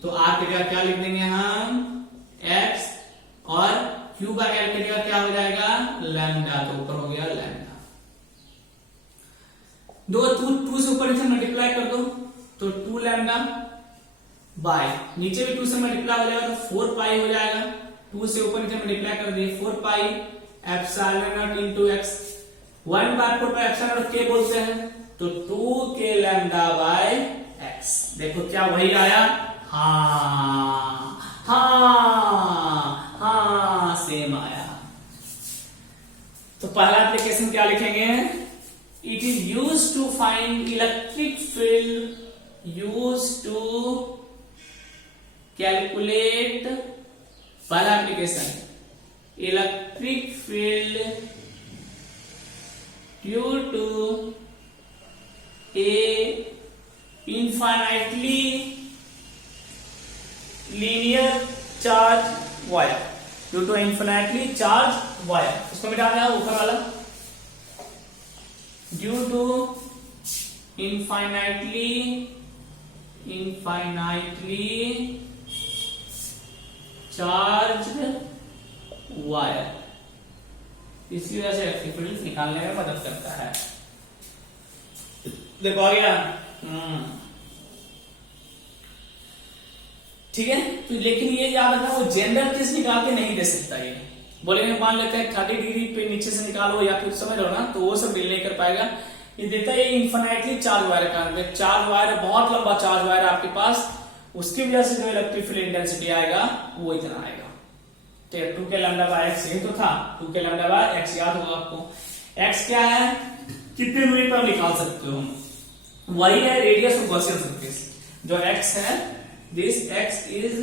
तो आर के जगह क्या लिख देंगे हम? x, और Q बाय एल के जगह क्या हो जाएगा? लैम्डा, तो ऊपर हो गया लैम्डा। दो 2 से ऊपर नीचे मल्टीप्लाई कर दो, तो 2 लैम्डा बाय, नीचे भी 2 से मल्टीप्लाई हो जाएगा, तो 4 पाई हो जाएगा। 2 से ऊपर नीचे मल्टीप्लाई कर दिए, 4 pi epsilon naught into x, 1 by 4 pi epsilon naught k बोलते हैं, तो 2 k लैम्डा बाय x। देखो क्या वही आया? हाँ हाँ हाँ, सेम आया। तो पहला एप्लीकेशन क्या लिखेंगे, it is use to find electric field, use to calculate, पहला application, electric field due to a infinitely linear charge wire, due to infinitely charged wire, इसको मिटा देना ऊपर वाला, due to infinitely charged wire, इसकी वजह से इलेक्ट्रिक फील्ड निकालने में मदद करता है। देखो आ गया, ठीक है। तो लेकिन ये याद रखना, वो जनरल केस निकाल के नहीं दे सकता। ये बोलेंगे मान लेते हैं 30 डिग्री पे नीचे से निकालो या कुछ समझ लो ना, तो वो सब डील नहीं कर पाएगा। ये देता है इन्फिनिटली चार्ज वायर का, चार्ज वायर, बहुत लंबा चार्ज वायर आपके पास, उसकी वजह से जो इलेक्ट्रिक फील्ड इंटेंसिटी आएगा वो इतना आएगा। तो 2 के लैम्डा बाय एक्स यही तो था, 2 के लैम्डा बाय एक्स याद होगा आपको। एक्स क्या है, कितने दूरी पर निकाल सकते हो, वही है रेडियस ऑफ गॉसियन सरफेस। जो x है, this x is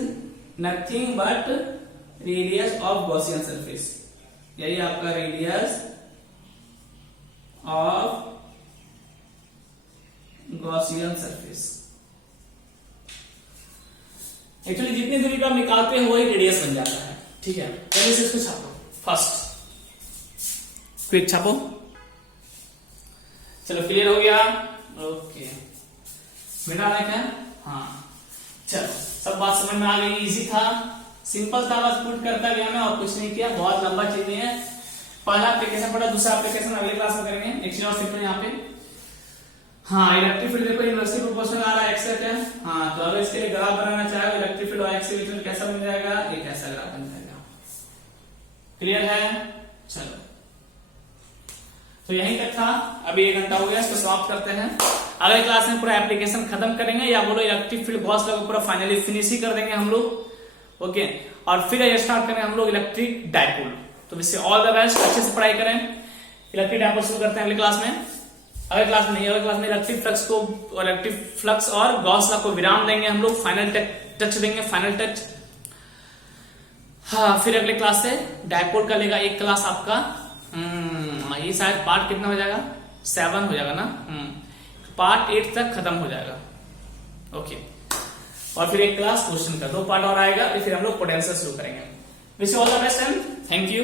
nothing but radius of Gaussian surface, यही आपका radius of Gaussian surface. Actually जितनी दूरी पर आप निकालते हो वही रेडियस बन जाता है, ठीक है। पहले से इसको छापो, फर्स्ट क्विक छापो, चलो क्लियर हो गया, ओके। मिटा रहा है क्या, हाँ चलो सब बात समझ में आ गई, इजी था, सिंपल था, बस पुट करता गया मैं और कुछ नहीं किया, बहुत लंबा चीज नहीं है। पहला एप्लीकेशन पढ़ा, दूसरा एप्लीकेशन अगले क्लास में करेंगे। एक चीज और सिंपल यहाँ पे, हाँ इलेक्ट्रिक फील्ड देखो इनवर्सली प्रोपोर्शनल आ रहा है एक्स का क्या, हाँ तो अगर इसके लिए ग्राफ बनाना चाहे इलेक्ट्रिक फील्ड और एक्स के बीच में कैसा बन जाएगा, एक ऐसा ग्राफ बन जाएगा। क्लियर है, चलो तो यहीं तक था, अभी 1 घंटा हो गया, इसको समाप्त करते हैं। अगले क्लास में पूरा एप्लीकेशन खत्म करेंगे, या बोलो इलेक्ट्रिक फील्ड गॉस लॉ को पूरा फाइनली फिनिश ही कर देंगे हम लोग, ओके। और फिर स्टार्ट करेंगे हम लोग इलेक्ट्रिक डायपोल। तो इससे ऑल द बेस्ट, अच्छे से पढ़ाई करें। इलेक्ट्रिक डायपोल शुरू करते हैं अगले क्लास में। अगले क्लास में नहीं, अगले क्लास में इलेक्ट्रिक फ्लक्स को, इलेक्ट्रिक फ्लक्स और गॉस लॉ को विराम देंगे हम लोग, फाइनल टच देंगे, फाइनल टच। हाँ फिर अगले क्लास से डायपोल का लेगा एक क्लास आपका, ये शायद पार्ट कितना हो जाएगा, 7 हो जाएगा ना, पार्ट 8 तक खत्म हो जाएगा, ओके। और फिर एक क्लास क्वेश्चन का 2 पार्ट और आएगा, फिर हम लोग पोटेंशियल शुरू करेंगे। Wish you all the best and thank you.